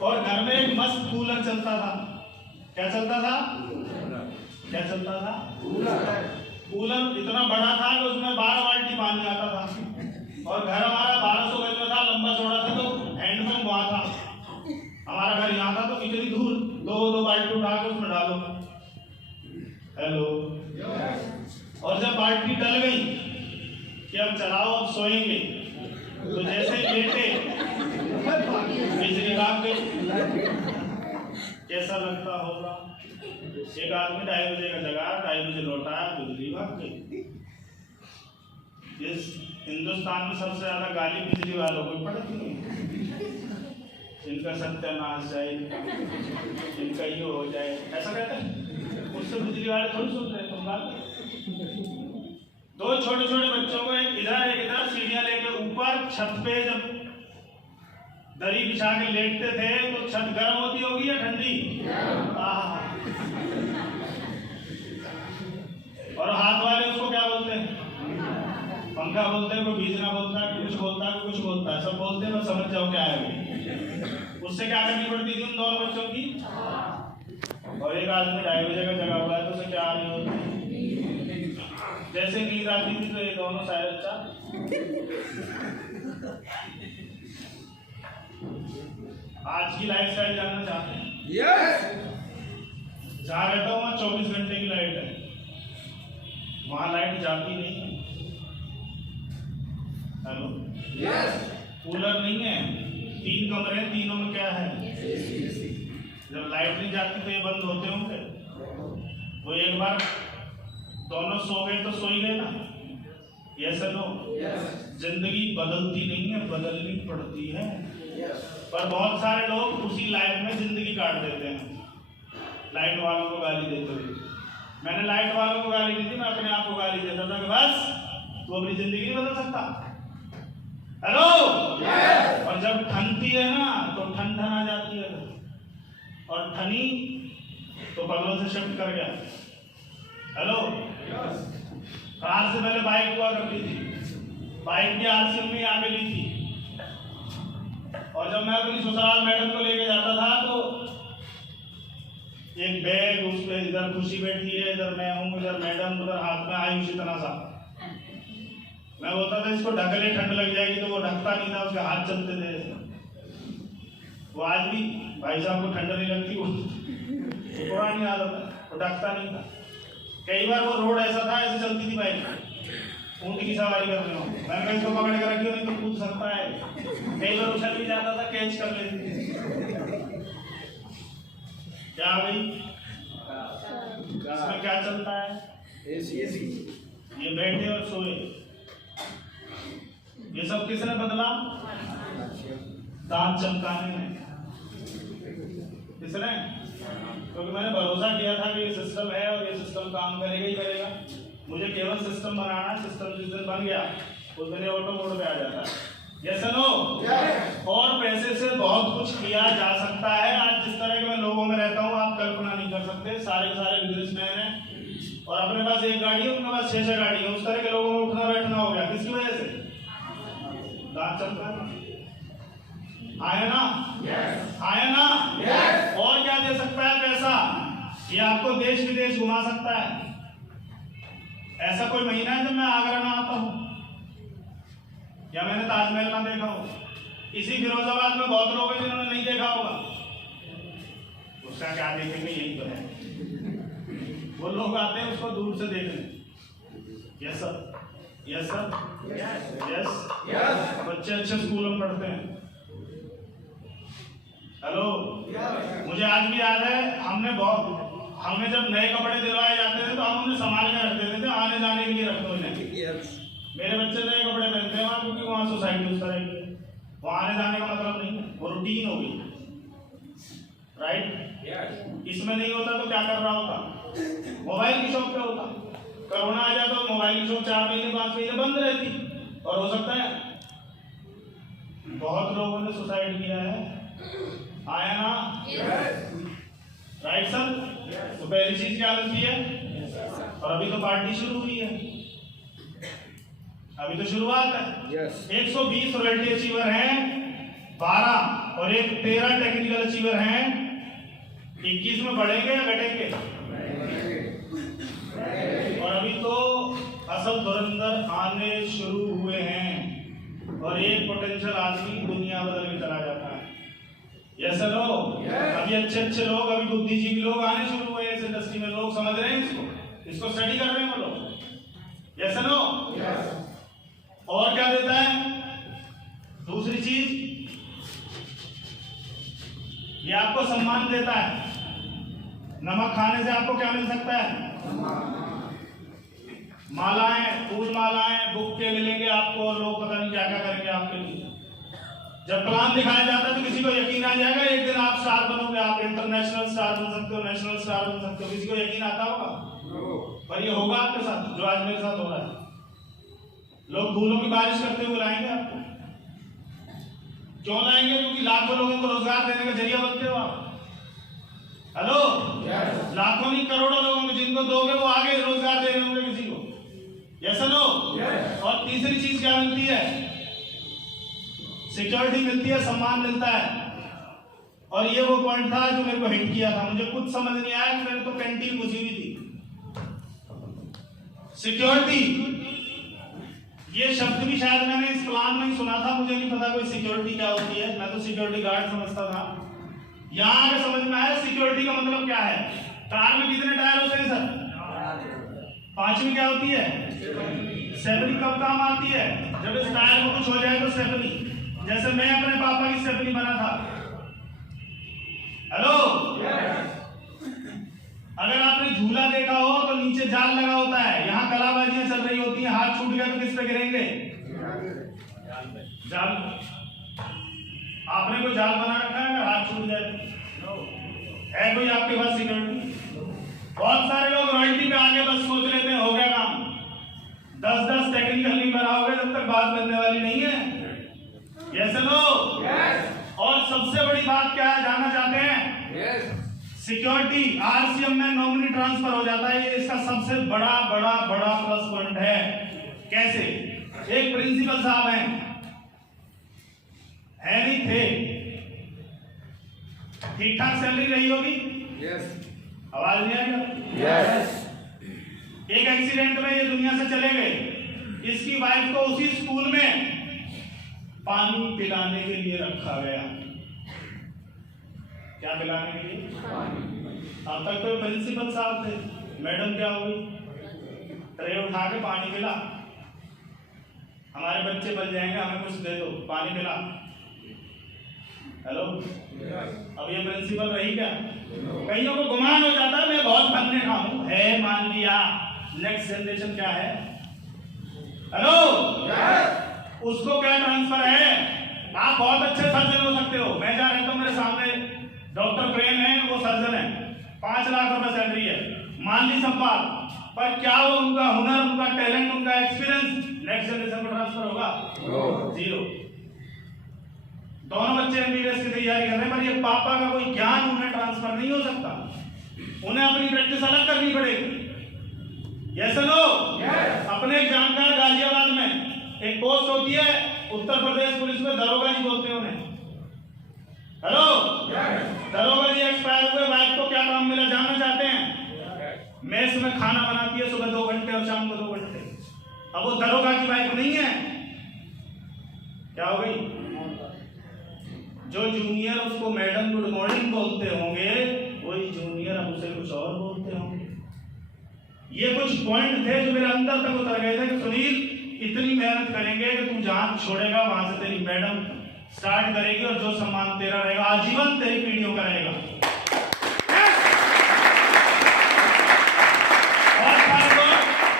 और घर में एक मस्त कूलर चलता था। क्या चलता था? कूलर इतना बड़ा था कि उसमें 12 बाल्टी पानी आता था। और घर हमारा 1200 गज में था, लंबा चौड़ा था, तो हैंडपंप वहां था। हमारा घर यहाँ था, तो इतनी दूर 2 बाल्टी उठा के उसमें डालो। हेलो। और जब बाल्टी डल गई कि अब चलाओ, अब सोएंगे, तो जैसे ही लेटे बिजली भाग गई। कैसा लगता होगा? एक आदमी 2:30 बजे का जगा, 2:30 बजे लौटा, बिजली भाग गई। इस हिंदुस्तान में सबसे ज्यादा गाली बिजली वालों को पड़ती है। इनका सत्यानाश जाए, इनका ये हो जाए, ऐसा कहते हैं। उससे बिजली वाले थोड़ी सुन रहे, तुम बात। 2 छोटे छोटे बच्चों को एक इधर सीढ़ियां लेके ऊपर छत पे जब दरी बिछा के लेटते थे, तो छत गर्म होती होगी या ठंडी? और हाथ वाले उसको क्या बोलते हैं? पंखा बोलते हैं, कोई बीजना बोलता है, कुछ बोलता है, कुछ बोलता है, सब बोलते हैं, बस समझ जाओ क्या है। उससे क्या करनी पड़ती थी उन दोनों बच्चों की? और एक आदमी 2:30 बजे का जगा हुआ है, तो उसे क्या आ रही होती? जैसे नींद आती थी तो ये दोनों शायद अच्छा। आज की लाइफ स्टाइल जानना चाहते हैं? जहाँ रहता हूँ वहाँ 24 घंटे की लाइट है, वहाँ लाइट जाती नहीं है। हेलो। कूलर नहीं है, 3 कमरे हैं, तीनों में क्या है? जब लाइट नहीं जाती तो ये बंद होते होंगे। वो एक बार दोनों सो गए तो सो ही गए ना। Yes no? जिंदगी बदलती नहीं है, बदलनी पड़ती है। पर बहुत सारे लोग उसी लाइफ में जिंदगी काट देते हैं, लाइट वालों को गाली देते हुए। मैंने लाइट वालों को गाली दी थी, मैं अपने आप को गाली देता था कि बस तू अपनी जिंदगी नहीं बदल सकता। हेलो। और जब ठनती है ना तो ठन ठन आ जाती है, और ठनी तो बगलों से शिफ्ट कर गया। हेलो। कार से पहले बाइक हुआ करती थी, बाइक की आरसी में आगे ली थी, और जब मैं अपनी ससुराल मैडम को लेके जाता था तो एक बैग, उस पे इधर खुशी बैठी है, इधर मैं हूँ, इधर मैडम, उधर हाथ में आई उसी तरह सा। मैं बोलता था इसको ढक ले, ठंड लग जाएगी, तो वो ढकता नहीं था, उसके हाथ चलते थे। वो आज भी भाई साहब को ठंड नहीं लगती, वो पुरानी आदत है, वो ढकता नहीं था। कई बार वो रोड ऐसा था, ऐसे चलती थी बाइक, ऊँट की सवारी कर रहे हो, मैंने कहा इसको पकड़ के रखियो नहीं तो कूद सकता है। कई बार उछल भी जाता था, कैच कर लेती थी। क्या भाई इसमें क्या चलता है? एसी। ये बैठे और सोए, ये सब किसने बदला? दांत चमकाने में। किसने? क्योंकि मैंने भरोसा किया था कि ये सिस्टम है और ये सिस्टम काम करेगा ही करेगा। मुझे केवल सिस्टम बनाना, सिस्टम जिस दिन बन गया उस दिन ऑटो मोड पे आ जाता है। Yes no? और पैसे से बहुत कुछ किया जा सकता है। आज जिस तरह के मैं लोगों में रहता हूँ आप कल्पना नहीं कर सकते। सारे के सारे बिजनेसमैन हैं और अपने पास एक गाड़ी है, उनके पास 6-6 गाड़ी है। उस तरह के लोगों में उठना बैठना हो गया, किसकी वजह से? दांत चलता है। आया ना? आया ना? और क्या दे सकता है पैसा? ये आपको देश विदेश घुमा सकता है। ऐसा कोई महीना है जब मैं आगरा में आता हूँ या मैंने ताजमहल ना देखा हो। इसी फिरोजाबाद में बहुत लोग हैं जिन्होंने नहीं देखा होगा। उसका क्या देखेंगे, यही तो है। वो लोग आते हैं उसको दूर से देखने। Yes sir, yes sir, yes. बच्चे अच्छे स्कूल में पढ़ते हैं। हेलो। मुझे आज भी याद है, हमें जब नए कपड़े दिलवाए जाते थे तो हम उन्हें संभाल के रख देते थे, आने जाने के लिए रख दो इन्हें। मेरे बच्चे नए कपड़े पहनते हैं वहाँ, क्योंकि वहाँ सोसाइटी उस तरह की है, वहाँ आने जाने का मतलब नहीं है, वो रूटीन हो गई। राइट? इसमें नहीं होता तो क्या कर रहा होता? मोबाइल की शॉप पे होता। कोरोना आ जाए तो मोबाइल की शॉप 4 महीने 5 महीने बंद रहती। और हो सकता है बहुत लोगों ने सुसाइड किया है। आया ना? Right sir? तो पहली चीज क्या होती है? और अभी तो पार्टी शुरू हुई है, अभी तो शुरुआत है। 120 रॉयल्टी अचीवर हैं 12 और एक 13 टेक्निकल अचीवर हैं। 21 में बढ़ेंगे या घटेंगे? और अभी तो असल धुरंधर आने शुरू हुए हैं और एक पोटेंशियल आदमी दुनिया बदल के चला जाता है। Yes no? अभी अच्छे लोग, अभी बुद्धिजीवी लोग आने शुरू हुए इस इंडस्ट्री में। लोग समझ रहे हैं इसको स्टडी कर रहे हैं वो लोग। Yes no? और क्या देता है? दूसरी चीज, ये आपको सम्मान देता है। नमक खाने से आपको क्या मिल सकता है? मालाएं, फूल मालाएं, बुक्के मिलेंगे आपको, और लोग पता नहीं क्या क्या करेंगे आपके लिए। जब प्लान दिखाया जाता है तो किसी को यकीन आ जाएगा एक दिन आप स्टार बनोगे, आप इंटरनेशनल स्टार बन सकते हो, नेशनल स्टार बन सकते हो। किसी को यकीन आता होगा? पर ये होगा आपके साथ जो आज मेरे साथ हो रहा है। लोग फूलों की बारिश करते हुए लाएंगे आपको। क्यों लाएंगे? क्योंकि लाखों लोगों को रोजगार देने का जरिया बनते हो आप। हेलो। लाखों नहीं करोड़ों लोगों को जिनको दोगे वो आगे रोजगार दे रहे होंगे किसी को। Yes no? और तीसरी चीज क्या मिलती है? सिक्योरिटी मिलती है, सम्मान मिलता है। और ये वो पॉइंट था जो मेरे को हिट किया था। मुझे कुछ समझ नहीं आया, मेरे तो कैंटीन घुसी हुई थी। सिक्योरिटी, ये शब्द भी शायद मैंने इस प्लान में ही सुना था, मुझे नहीं पता कोई सिक्योरिटी क्या होती है। मैं तो सिक्योरिटी गार्ड समझता था। यहाँ आगे समझ में आया सिक्योरिटी का मतलब क्या है। कार में कितने टायर होते हैं सर? 5वीं क्या होती है? स्टेपनी कब काम आती है? जब इस टायर को कुछ हो जाए तो स्टेपनी। जैसे मैं अपने पापा की स्टेपनी बना था। हेलो। अगर आपने झूला देखा हो तो नीचे जाल लगा होता है, यहाँ कलाबाजियां चल रही होती हैं, हाथ छूट गया तो किस पे गिरेंगे? जाल। आपने कोई जाल बना रखा है अगर हाथ छूट जाए? है कोई आपके पास सिक्योरिटी? बहुत सारे लोग रॉयल्टी पे आगे बस सोच लेते हैं हो गया काम। 10-10 टेक्निकल नहीं बनाओगे जब तक बात बनने वाली नहीं है। Yes no? और सबसे बड़ी बात क्या है जानना चाहते हैं? सिक्योरिटी। आरसीएम में नॉमिनी ट्रांसफर हो जाता है, ये इसका सबसे बड़ा बड़ा बड़ा प्लस पॉइंट है। कैसे? एक प्रिंसिपल साहब हैं, है नहीं थे, ठीक ठाक सैलरी रही होगी? आवाज नहीं आई? एक एक्सीडेंट में ये दुनिया से चले गए। इसकी वाइफ को उसी स्कूल में पानी पिलाने के लिए रखा गया। क्या पिलाने के लिए? अब तक तो प्रिंसिपल साहब थे, मैडम क्या हुई? ट्रे उठा के पानी पिला, हमारे बच्चे बच जाएंगे, हमें कुछ दे दो, पानी पिला। हेलो, अब ये प्रिंसिपल रही क्या? कईयों को गुमान हो जाता है मैं बहुत बनने का हूं, है मान लिया, नेक्स्ट जनरेशन क्या है? हेलो, उसको क्या ट्रांसफर है? आप बहुत अच्छे सर्जन हो सकते हो। मैं जा रहा हूं, मेरे सामने डॉक्टर प्रेम है, वो सर्जन है, 5 लाख रुपए सैलरी है, मान ली सब बात, पर क्या वो उनका हुनर, उनका टैलेंट, उनका एक्सपीरियंस नेक्स्ट जनरेशन को ट्रांसफर होगा? जीरो। दोनों बच्चे एमबीबीएस की तैयारी कर रहे हैं, पर ये पापा का कोई ज्ञान उन्हें ट्रांसफर नहीं हो सकता, उन्हें अपनी प्रैक्टिस अलग करनी पड़ेगी। Yes no? अपने एक जानकार गाजियाबाद में एक पोस्ट होती है, उत्तर प्रदेश पुलिस में दरोगा जी बोलते हैं उन्हें। हेलो, दरोगा जी एक्सपायर हुए, वाइफ को क्या काम मिला जानना चाहते हैं? मेस में खाना बनाती है, सुबह 2 घंटे और शाम को 2 घंटे। अब वो दरोगा की वाइफ नहीं है, क्या हो गई? जो जूनियर उसको मैडम गुड मॉर्निंग बोलते होंगे, वही जूनियर अब उसे कुछ और बोलते होंगे। ये कुछ पॉइंट थे जो मेरे अंदर तक उतर गए थे कि सुनील, इतनी मेहनत करेंगे कि तू जहां छोड़ेगा वहां से तेरी मैडम स्टार्ट करेगी और जो सम्मान तेरा रहेगा आजीवन तेरी पीढ़ियों का रहेगा।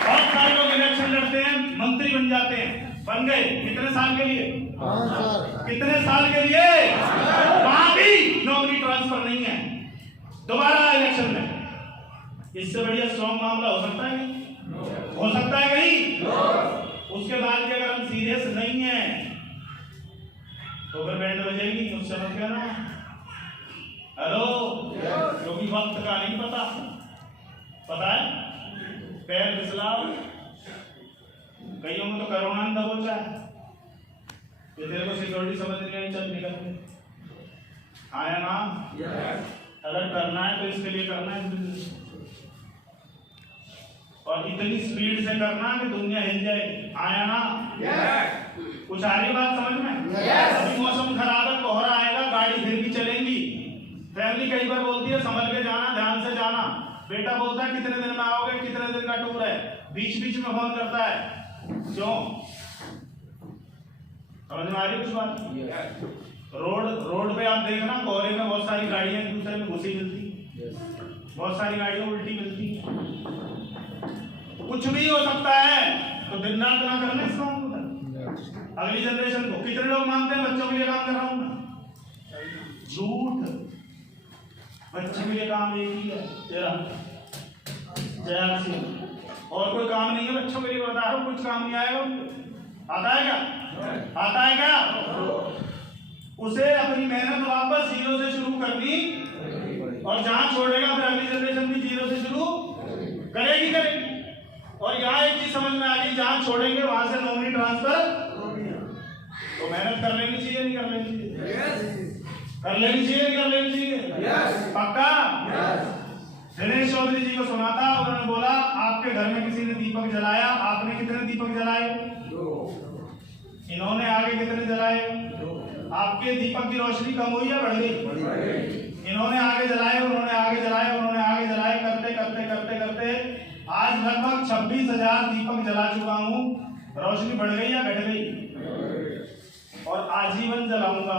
बहुत सारे लोग इलेक्शन लड़ते हैं, मंत्री बन जाते हैं, बन गए कितने साल के लिए? 5 साल। कितने साल के लिए? वहां भी नौकरी ट्रांसफर नहीं है, दोबारा इलेक्शन में। इससे बढ़िया स्ट्रॉन्ग मामला हो सकता है? हो सकता है कहीं? उसके बाद भी अगर हम सीरियस नहीं है तो फिर बैंड बजेगी, मुझसे मत कहना। हेलो, क्योंकि वक्त का नहीं पता है, पैर फिसला, कईयों में तो कोरोना ने दबोचा है, ये तेरे को सिक्योरिटी समझ नहीं आई, चल निकल आया ना। अगर करना है तो इसके लिए करना है, और इतनी स्पीड से करना कि दुनिया हिल जाए। आया ना? कुछ आ रही बात समझ में? अभी मौसम खराब है, कोहरा आएगा, गाड़ी फिर भी चलेंगी। फैमिली कई बार बोलती है संभल के जाना, ध्यान से जाना। बेटा बोलता है कितने दिन में आओगे, कितने दिन का टूर है, बीच बीच में फोन करता है, क्यों? समझ में आ रही कुछ बात? रोड पे आप देखना, कोहरे में बहुत सारी गाड़ियां एक दूसरे में घुसी मिलती, बहुत सारी गाड़ियां उल्टी मिलती, कुछ भी हो सकता है। तो दिन रात ना करना इसका अगली जनरेशन को। कितने लोग मानते हैं बच्चों के लिए काम कर रहा हूं मैं? झूठ। बच्चों के लिए काम एक ही है, तेरा और कोई काम नहीं है बच्चों के लिए। बता रहा हूं, कुछ काम नहीं आएगा। आता है क्या? आता है क्या? उसे अपनी मेहनत वापस 0 से शुरू करनी, और जहां छोड़ेगा फिर अगली जनरेशन भी 0 से शुरू करेगी। और यहाँ एक चीज समझ में आ गई, जहां छोड़ेंगे वहां से नौकरी ट्रांसफर। तो मेहनत कर लेनी चाहिए, नहीं कर लेनी चाहिए? कर लेनी चाहिए, नहीं कर लेनी चाहिए? पक्का? दिनेश चौधरी जी को सुना था, उन्होंने बोला आपके घर में किसी ने दीपक जलाया, आपने कितने दीपक जलाए? 2। इन्होंने आगे कितने जलाए? आपके दीपक की रोशनी कम हुई या बढ़ गई? इन्होंने आगे जलाए, उन्होंने आगे जलाए, उन्होंने आगे जलाए, करते करते करते करते आज लगभग 26,000 दीपक जला चुका हूं। रोशनी बढ़ गई या घट गई? और आजीवन जलाऊंगा,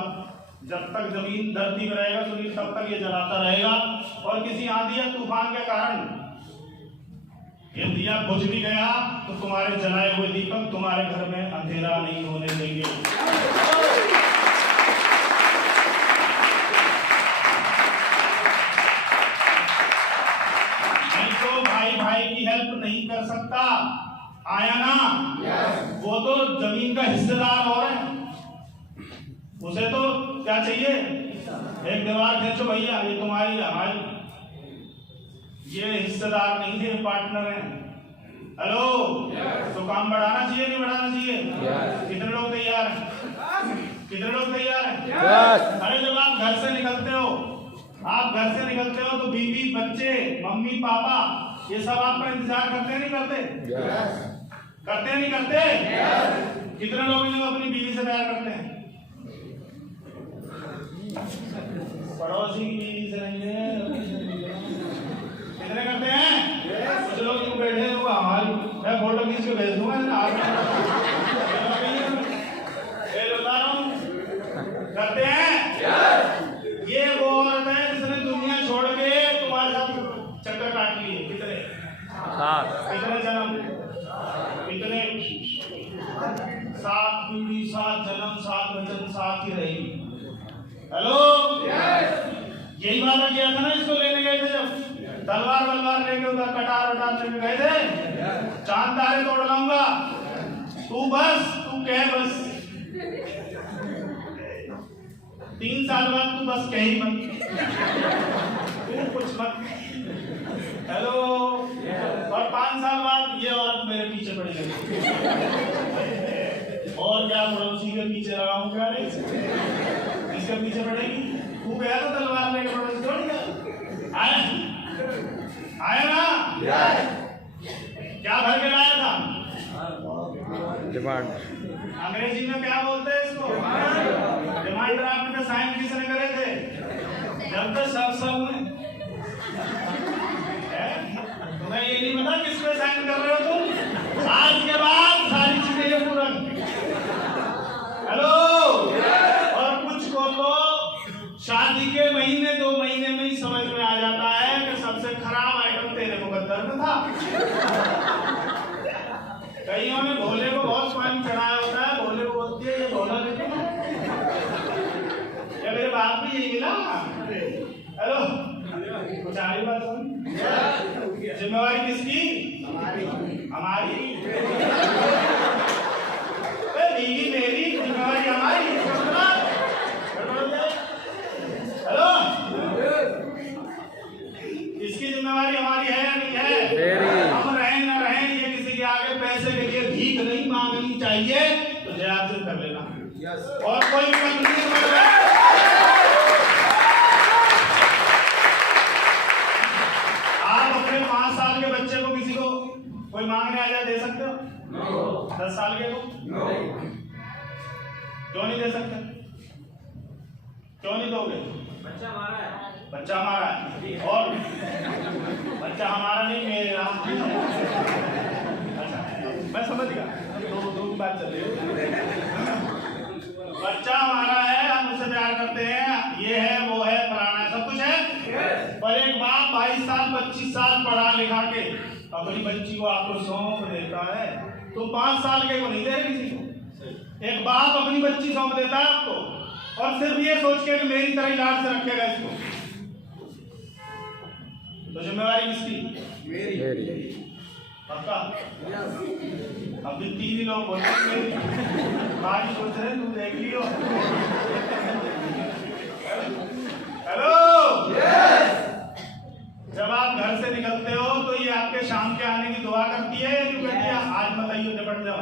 जब तक जमीन धरती में रहेगा सुनील, तब तक ये जलाता रहेगा। और किसी आंधी या तूफान के कारण ये दिया बुझ भी गया तो तुम्हारे जलाए हुए दीपक तुम्हारे घर में अंधेरा नहीं होने देंगे। भाई की हेल्प नहीं कर सकता, आया ना? वो तो जमीन का हिस्सेदार हो रहे हैं। उसे तो क्या चाहिए, एक दीवार खींचो भैया, ये तुम्हारी हमारी, ये हिस्सेदार नहीं थे, पार्टनर हैं। हेलो, तो काम बढ़ाना चाहिए नहीं बढ़ाना चाहिए? कितने लोग तैयार हैं? कितने लोग तैयार हैं? अरे जब आप घर से निकलते हो, तो बीवी बच्चे मम्मी पापा ये सब आपका इंतजार करते नहीं करते? करते नहीं करते? कितने लोग जो अपनी बीवी से प्यार करते हैं? पड़ोसी की बीवी से नहीं है, कितने करते हैं? कुछ लोग यूं बैठे हैं, हमारी मैं फोटो खींच के भेज दूंगा, करते हैं। ये वो औरत है जिसने दुनिया छोड़ के तुम्हारे साथ चक्कर काट लिए। कितने जन्म, कितने 7 पीढ़ी, 7 जन्म, 7 वचन साथ ही रहेगी। हेलो, यही वादा किया था ना इसको लेने गए थे, जब तलवार लेके उधर कटार लेके गए थे, चांद तारे तोड़ लाऊंगा, तू कह बस। 3 साल बाद तू बस कह ही मत, तू कुछ मत। हेलो, और 5 साल बाद ये औरत मेरे पीछे पड़ी लगी, और क्या पड़ोसी के पीछे लगा हूँ, क्या नहीं इसके पीछे पड़ेगी। तू गया तो तलवार लेके पड़ोसी छोड़ गया, आया ना? क्या भर के लाया था? डिमांड। अंग्रेजी में क्या बोलते हैं इसको? डिमांड ड्राफ्ट में साइन किसने करे थे? जब तक सब में तुम्हें ये नहीं पता किस पे साइन कर रहे हो तुम? आज के बाद सारी चीजें ये पूरा। हेलो, और कुछ को तो शादी के महीने 2 महीने में ही समझ में आ जाता है कि सबसे खराब आइटम तेरे मुकद्दर में था। कईयों ने भोले को बहुत पानी चढ़ाया होता है, भोले को बोलती है ये भोला लेके ना, ये मेरे बाप भी यही मिला। हेलो, कुछ आगे बात सुन। जिम्मेवारी किसकी? हमारी। बीवी मेरी, जिम्मेवारी हमारी। हेलो, इसकी जिम्मेवारी हमारी है या नहीं है? हम रहें ना रहें, ये किसी के आगे पैसे के लिए भीख नहीं मांगनी चाहिए, तो जवाब से कर लेना। और कोई आप अपने 5 साल के बच्चे को किसी को कोई मांगने आ जाए दे सकते हो? 10 साल के को क्यों नहीं दे सकते? क्यों नहीं दोगे? बच्चा हमारा है, और बच्चा हमारा नहीं मेरा। अच्छा, मैं समझ गया, दो बात चल रही है। बच्चा हमारा है, हम उससे प्यार करते हैं, ये है वो है फलाना है, सब कुछ है। पर एक बाप 22 साल 25 साल पढ़ा लिखा के अपनी बच्ची को आपको सौंप देता है, तो 5 साल के को नहीं दे रहे किसी को। एक बाप अपनी बच्ची सौंप देता है आपको, और सिर्फ ये सोच के कि मेरी तरह लाड से रखेगा इसको, तो जिम्मेवारी किसकी? मेरी। पक्का? अब भी 3 ही लोग बोलते हैं मेरी, बाकी सोच रहे तुम देख लियो। हेलो, जब आप घर से निकलते हो तो ये आपके शाम के आने की दुआ करती है, जो कहती है आज मत आइयो, निपट जाओ।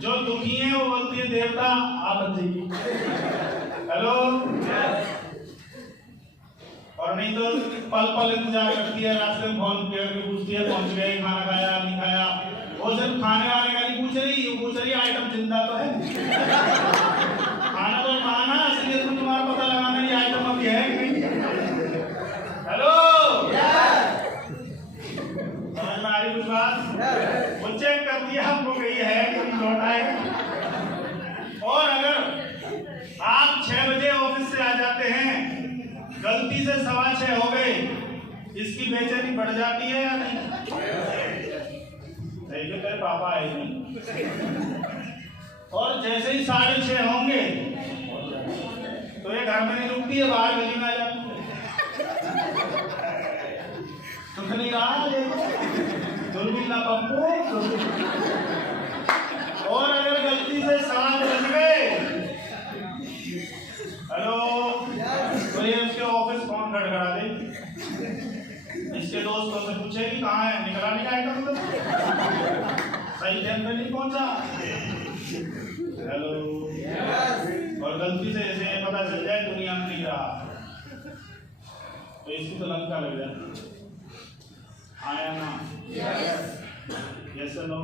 जो दुखी है वो बोलती है देवता आप बच जाइए। हेलो, और नहीं तो पल पल इंतजार करती है, रास्ते में फोन करके पूछती है पहुंच गए, खाना खाया नहीं खाया। वो सिर्फ खाने वाले का नहीं पूछ रही, ये पूछ रही आइटम जिंदा तो है। खाना तो खाना, इसलिए तुम तुम्हारा पता लगाना ये आइटम अभी है कि नहीं। हेलो, समझ में आ रही कुछ बात? वो चेक करती है आपको कहीं है कि लौट आएगा। और अगर आप 6 बजे ऑफिस से आ जाते हैं, गलती से 6:15 हो गए, इसकी बेचैनी बढ़ जाती है या नहीं? देखिए तेरे पापा आए नहीं, और जैसे ही 6:30 होंगे तो ये घर में नहीं रुकती है, बाहर गली में आ जाती है। सुख नहीं रहा दुर्बिला पप्पू। और अगर गलती से 7 बज गए इसके दोस्तों से पूछे कि कहाँ है, निकला नहीं आएगा तो सही टाइम पे नहीं पहुंचा। हेलो, और गलती से ऐसे पता चल जाए दुनिया में नहीं रहा तो इसकी तो लंका लग जाती। आया ना? Yes no?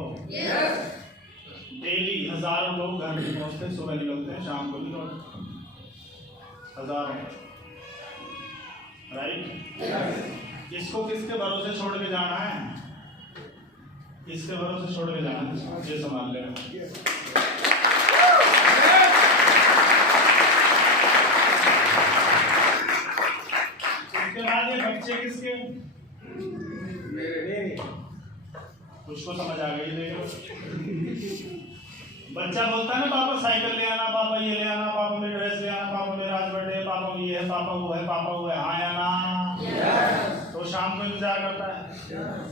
डेली हजारों लोग घर में पहुंचते, सुबह निकलते हैं, शाम को भी लौटते, हजारों, राइट? इसको किसके भरोसे छोड़ के जाना है? इसके भरोसे छोड़ के जाना है, ये संभाल लेगा। उसके बाद ये बच्चे किसके? मेरे। कुछ को समझ आ गई? देखो, बच्चा बोलता है ना पापा साइकिल ले आना, पापा ये ले आना, पापा मेरी ड्रेस ले आना, पापा मेरा आज बर्थडे, पापा ये है, पापा वो है, पापा वो है, हाँ या ना? yes. तो शाम को इंतजार करता है, yes.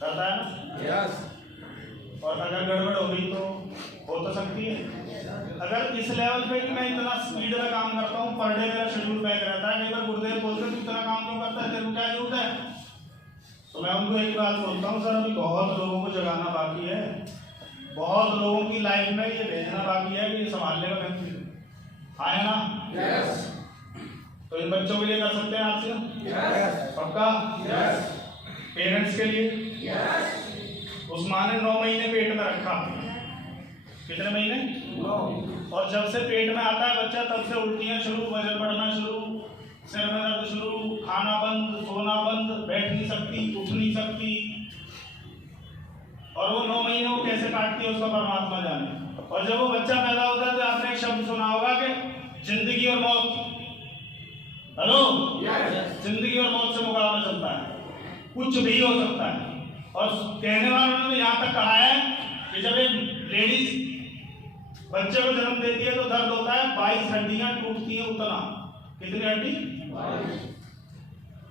करता है ना? yes. और अगर गड़बड़ हो गई तो हो तो सकती है। yes. अगर इस लेवल पे कि मैं इतना स्पीड में काम करता हूँ, पर डे मेरा शेड्यूल पैक रहता है, कई बार गुरुदेव बोलते हैं तू इतना काम क्यों करता है, तेरे को क्या जरूरत है? तो मैं उनको एक बात बोलता हूँ, सर अभी बहुत लोगों को जगाना बाकी है, बहुत लोगों की लाइफ में ये भेजना बाकी है कि ये संभाल लेगा फैमिली, आया ना? yes. तो इन बच्चों के लिए कर सकते हैं आपसे? yes. पक्का? yes. पेरेंट्स के लिए? yes. उस माँ ने 9 महीने पेट में रखा, कितने महीने? 9। और जब से पेट में आता है बच्चा तब से उल्टियाँ शुरू, वजन बढ़ना शुरू, सिर में दर्द शुरू, खाना बंद, सोना बंद, बैठ नहीं सकती, उठ नहीं सकती, और वो 9 महीने वो कैसे काटती है उसका परमात्मा जाने। और जब वो बच्चा पैदा होता है तो आपने एक शब्द सुना होगा कि जिंदगी और मौत, हेलो, जिंदगी और मौत से मुकाबला चलता है, कुछ भी हो सकता है। और कहने वालों ने यहाँ तक कहा है कि जब एक लेडीज बच्चे को जन्म देती है तो दर्द होता है, 22 हड्डियां टूटती है, उतना, कितनी हड्डी? 22।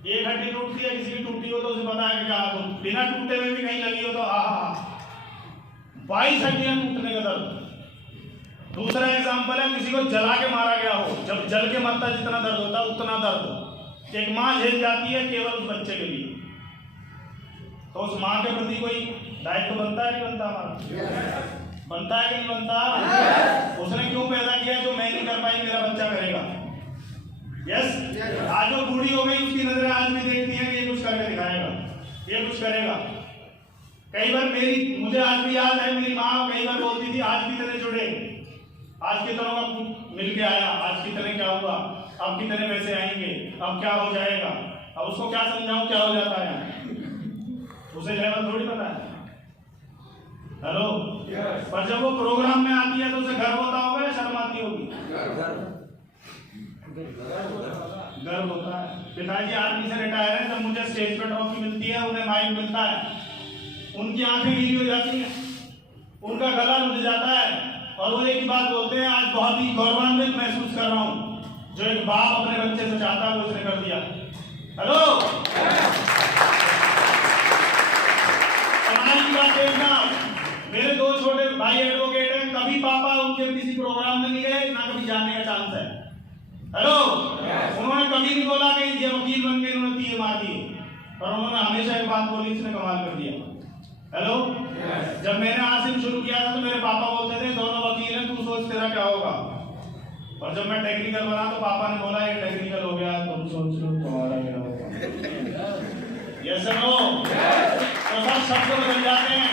एक हड्डी टूटती है, किसी की टूटी हो तो उसे पता है कि क्या, तो बिना टूटे हुए भी कहीं लगी हो तो 22 हड्डियां टूटने का दर्द। दूसरा एग्जांपल है, किसी को जला के मारा गया हो, जब जल के मरता जितना दर्द होता है उतना दर्द एक माँ झेल जाती है केवल उस बच्चे के लिए। तो उस माँ के प्रति कोई दायित्व बनता है नहीं बनता हमारा? बनता है कि नहीं बनता? उसने क्यों पैदा किया? जो मैं नहीं कर पाई मेरा बच्चा करेगा। यस। आज वो बूढ़ी हो गई, उसकी नजरें आज भी देखती हैं कि ये कुछ करके दिखाएगा, ये कुछ करेगा। कई बार मुझे आज भी याद है, मेरी माँ कई बार बोलती थी आज कितने जुड़े, आज कितनों का मिल के आया, आज कितने क्या हुआ, अब कितने पैसे आएंगे, अब क्या हो जाएगा। अब उसको क्या समझाऊं क्या हो जाता है, उसे लेवल थोड़ी पता है। हेलो, पर जब वो प्रोग्राम में आती है तो उसे गर्व होता होगा या शर्म आती होगी? गर्व होता है। पिताजी आर्मी से रिटायर है, जब मुझे स्टेज पर ट्रॉफी मिलती है, उन्हें माइक मिलता है, उनकी आंखें गीली हो जाती हैं, उनका गला रुझ जाता है, और वो एक ही बात बोलते हैं, आज बहुत ही गौरवान्वित महसूस कर रहा हूँ, जो एक बाप अपने बच्चे से चाहता है वो उसने कर दिया। हेलो, की बात देखना, मेरे 2 छोटे भाई एडवोकेट हैं, कभी पापा उनके किसी प्रोग्राम में नहीं गए, ना कभी जाने का चांस है। हेलो, उन्होंने कभी नहीं बोला कि ये वकील बन के इन्होंने 3 मार दिए, पर उन्होंने हमेशा एक बात बोली, इसने कमाल कर दिया। हेलो, जब मैंने आसिम शुरू किया था तो मेरे पापा बोलते थे दोनों वकील हैं, तू सोच तेरा क्या होगा। और जब मैं टेक्निकल बना तो पापा ने बोला ये टेक्निकल हो गया, तुम सोच लो तुम्हारा क्या होगा। Yes no? तो सब शब्द बदल जाते हैं।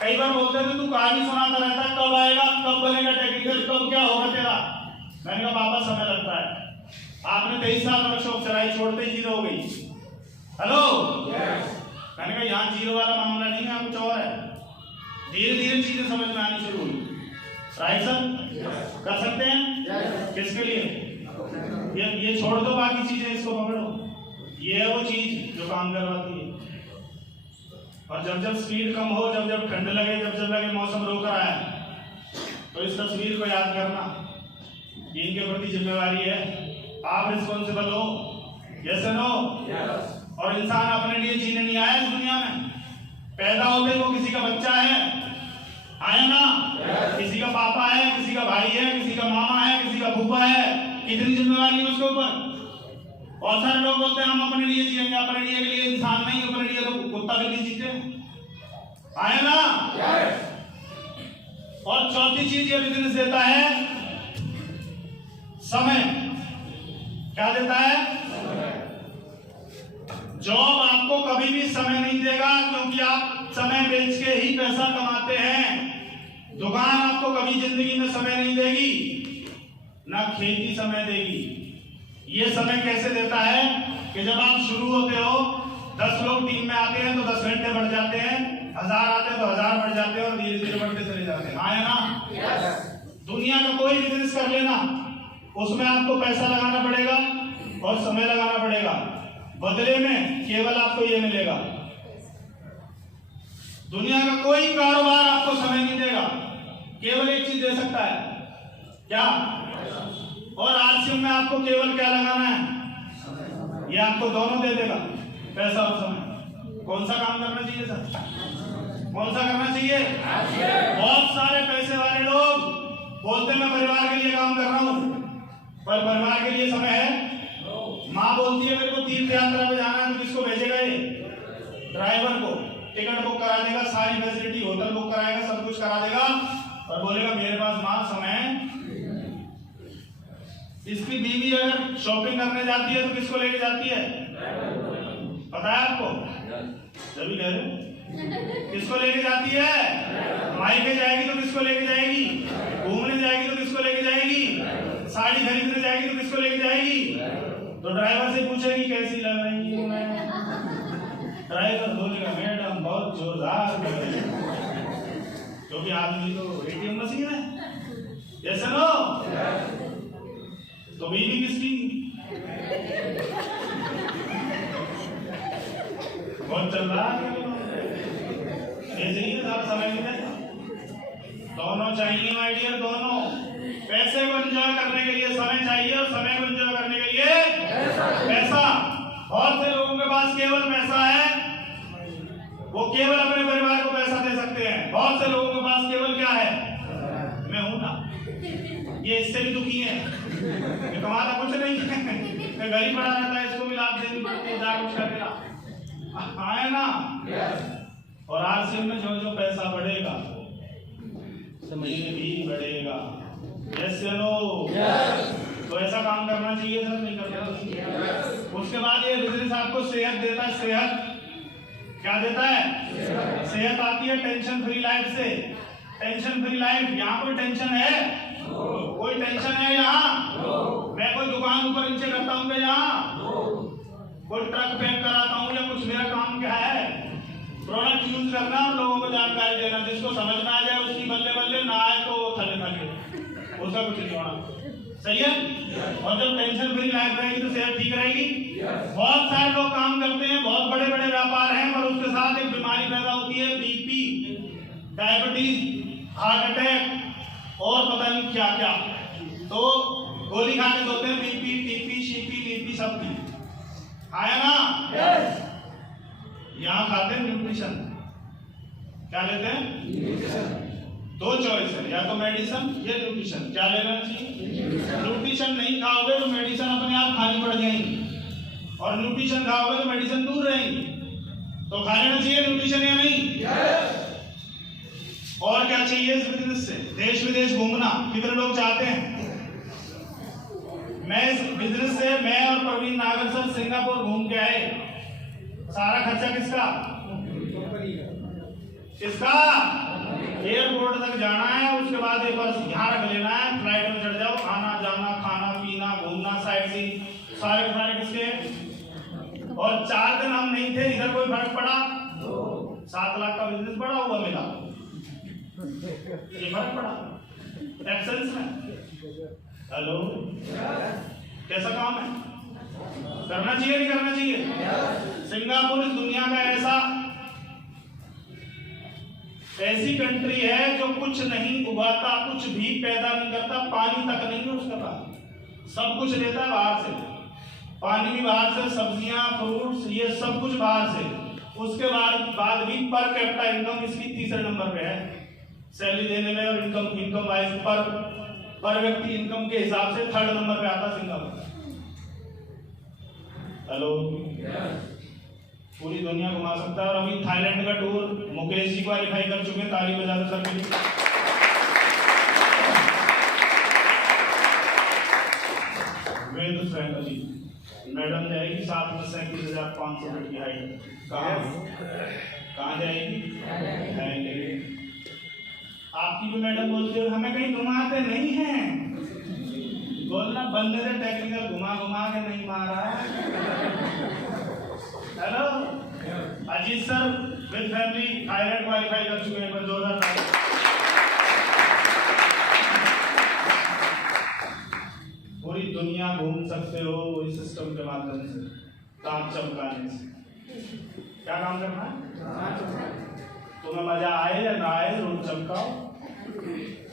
कई बार बोलते थे तू कहानी सुनाता रहता है, कब आएगा, कब बनेगा टेक्निकल, कब क्या होगा तेरा। मैंने कहा पापा समय लगता है, आपने 23 साल वर्कशॉप चलाई, छोड़ते ही 0 हो गई। हेलो, मैंने कहा यहाँ 0 वाला मामला नहीं है, यहाँ कुछ और है। धीरे धीरे चीजें समझ में आनी शुरू हुई। Right sir? कर सकते हैं? किसके लिए? ये छोड़ दो बाकी चीजें, इसको पकड़ो। ये है वो चीज जो काम करवाती है। और जब जब स्पीड कम हो, जब जब ठंड लगे, जब जब लगे मौसम रोक रहा है, तो इस तस्वीर को याद करना, इनके प्रति जिम्मेवारी है, आप रिस्पॉन्सिबल हो। Yes no? और इंसान अपने लिए जीने नहीं आया इस दुनिया में, पैदा होते वो किसी का बच्चा है, आया ना? किसी का पापा है, किसी का भाई है, किसी का मामा है, किसी का फूफा है, कितनी जिम्मेवारी है उसके ऊपर। बहुत सारे लोग बोलते हैं हम अपने लिए जिएंगे, अपने लिए के लिए इंसान नहीं, अपने लिए तो कुत्ता के लिए जीते आए ना। और चौथी चीज ये बिजनेस देता है समय। क्या देता है? जॉब आपको कभी भी समय नहीं देगा, क्योंकि आप समय बेच के ही पैसा कमाते हैं। दुकान आपको कभी जिंदगी में समय नहीं देगी, ना खेती समय देगी। ये समय कैसे देता है कि जब आप शुरू होते हो, 10 लोग टीम में आते हैं तो 10 घंटे बढ़ जाते हैं, 1000 आते हैं तो 1000 बढ़ जाते हैं और धीरे धीरे बढ़ते चले जाते हैं। आया ना। दुनिया का कोई बिजनेस कर लेना, उसमें आपको पैसा लगाना पड़ेगा और समय लगाना पड़ेगा, बदले में केवल आपको ये मिलेगा। दुनिया का कोई कारोबार आपको समय नहीं देगा, केवल एक चीज दे सकता है, क्या? और आरसीएम में आपको केवल क्या लगाना है? ये आपको दोनों दे देगा, पैसा और समय। कौन सा काम करना चाहिए सर? कौन सा करना चाहिए? बहुत सारे पैसे वाले लोग बोलते हैं मैं परिवार के लिए काम कर रहा हूं, पर परिवार के लिए समय है? माँ बोलती है मेरे को तीर्थ यात्रा पे जाना है, तो किसको भेजेगा? ये ड्राइवर को। टिकट बुक करा देगा, सारी फैसिलिटी, होटल बुक कराएगा, सब कुछ करा देगा, और बोलेगा मेरे पास माँ समय। इसकी बीवी अगर शॉपिंग करने जाती है तो किसको लेके जाती है? पता है आपको? जब कह रहे किसको लेके जाती है? मायके जाएगी तो किसको लेके जाएगी? घूमने जाएगी तो किसको लेके जाएगी? साड़ी खरीदने जाएगी तो किसको लेके जाएगी? तो ड्राइवर से पूछेगी कैसी लग रही है मैं? ड्राइवर बोलेगा मैडम बहुत जोरदार, क्योंकि आदमी तो एटीएम मशीन है। जैसे नो तो बीवी किसकी? बहुत चल रहा है, ये चाहिए सारा समय मिलेगा। दोनों चाहिए माय डियर, दोनों। पैसे को एंजॉय करने के लिए समय चाहिए और समय को एंजॉय करने के लिए पैसा। बहुत से लोगों के पास केवल पैसा है, वो केवल अपने परिवार को पैसा दे सकते हैं। बहुत से लोगों के पास केवल क्या है? मैं हूं ना, ये इससे भी दुखी है, ये कमाता कुछ नहीं है, मैं गरीब पड़ा रहता है, इसको भी लाभ देनी पड़ती है, जा कुछ करेगा। आए ना। और आरसीएम में जो जो पैसा बढ़ेगा ये भी बढ़ेगा। यस या नो? तो ऐसा काम करना चाहिए सर, नहीं करना? उसके बाद ये बिजनेस आपको सेहत देता है। सेहत क्या देता है? सेहत आती है टेंशन फ्री लाइफ से। टेंशन फ्री लाइफ, यहाँ कोई टेंशन है? कोई टेंशन है यहाँ? मैं कोई दुकान ऊपर नीचे करता हूँ क्या यहाँ? कोई ट्रक पैक कराता हूँ या कुछ? मेरा काम क्या है? प्रोडक्ट यूज करना और लोगों को जानकारी देना, जिसको समझ में आ जाए उसकी बल्ले बल्ले, ना आए तो थले थले, उसका कुछ नहीं होना। सही है? और जब टेंशन फ्री लाइफ रहेगी तो सेहत ठीक रहेगी। बहुत सारे लोग काम करते हैं, बहुत बड़े बड़े व्यापार हैं, पर उसके साथ एक बीमारी पैदा होती है, बीपी, डायबिटीज, हार्ट अटैक और पता नहीं क्या क्या। तो गोली खा के सोते हैं, बीपी, टीपी, शीपी, लीपी सब की। आया ना? यहाँ खाते हैं न्यूट्रिशन। क्या लेते हैं? दो चॉइस है, या तो मेडिसिन या न्यूट्रिशन। क्या लेना चाहिए? न्यूट्रिशन नहीं खाओगे तो मेडिसिन अपने आप खानी पड़ जाएंगी, और न्यूट्रिशन खाओगे तो मेडिसिन दूर रहेंगी। तो खा लेना चाहिए न्यूट्रिशन या नहीं? और क्या चाहिए इस बिजनेस से? देश विदेश घूमना कितने लोग चाहते हैं? मैं इस बिजनेस से, मैं और प्रवीण नागर सर सिंगापुर घूम के आए। सारा खर्चा किसका? किसका? एयरपोर्ट तक जाना है, उसके बाद एक बार यहाँ रख लेना है, फ्लाइट में चढ़ जाओ, आना जाना, खाना पीना, घूमना, साइट सीइंग, सारे सारे किसके? और 4 दिन हम नहीं थे, इधर कोई फर्क पड़ा? 7 लाख का बिजनेस बढ़ा हुआ मिला, ये फर्क पड़ा एक्सेंस में। हेलो, कैसा काम है? करना चाहिए नहीं करना चाहिए? सिंगापुर इस दुनिया का ऐसी कंट्री है जो कुछ नहीं उगाता, कुछ भी पैदा नहीं करता, पानी तक नहीं है उसके पास, सब कुछ लेता है बाहर से, पानी भी बाहर से, सब्जियां, फ्रूट्स, ये सब कुछ बाहर से। उसके बाद भी पर कैपिटा इनकम इसकी तीसरे नंबर पे है, सैलरी देने में और इनकम वाइज पर व्यक्ति इनकम के हिसाब से 3rd नंबर पे आता सिंगापुर। हेलो, पूरी दुनिया घुमा सकता है। और अभी थाईलैंड का टूर मुकेश जी क्वालिफाई कर चुके हैं, ताली बजा दो सबके लिए। वेद फ्रेंडली मैडम जाएगी साथ में 37,500 फीट की हाइट। कहाँ जाएगी? आपकी भी मैडम बोलती है हमें कहीं घुमाते नहीं हैं। बोलना बंदे से टेक्निकल घुमा के नहीं मारा। Hello, Ajit sir with family Thailand qualify कर चुके हैं। 2000 पूरी दुनिया घूम सकते हो इस सिस्टम के माध्यम से, काम चमकाने से। क्या काम करना है? तुम्हें मजा आए या ना आए, रोज चमकाओ।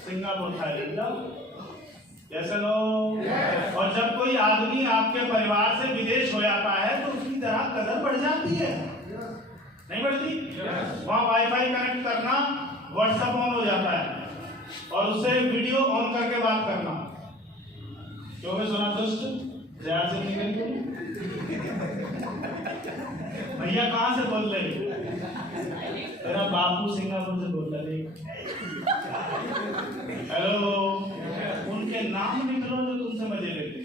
सिंगापुर थाईलैंड जाओ, कैसे लो। और जब कोई आदमी आपके परिवार से विदेश हो जाता है तो उसकी तरह कदर बढ़ जाती है, नहीं बढ़ती? वहाँ वाईफाई कनेक्ट करना, व्हाट्सएप ऑन हो जाता है और उससे वीडियो ऑन करके बात करना। क्योंकि सुना दुष्ट जया से निकल भैया कहाँ से बोल रहे? मेरा बापू सिंगापुर से बोल रहे। हेलो, उनके नाम निकलो जो तुमसे मजे लेते,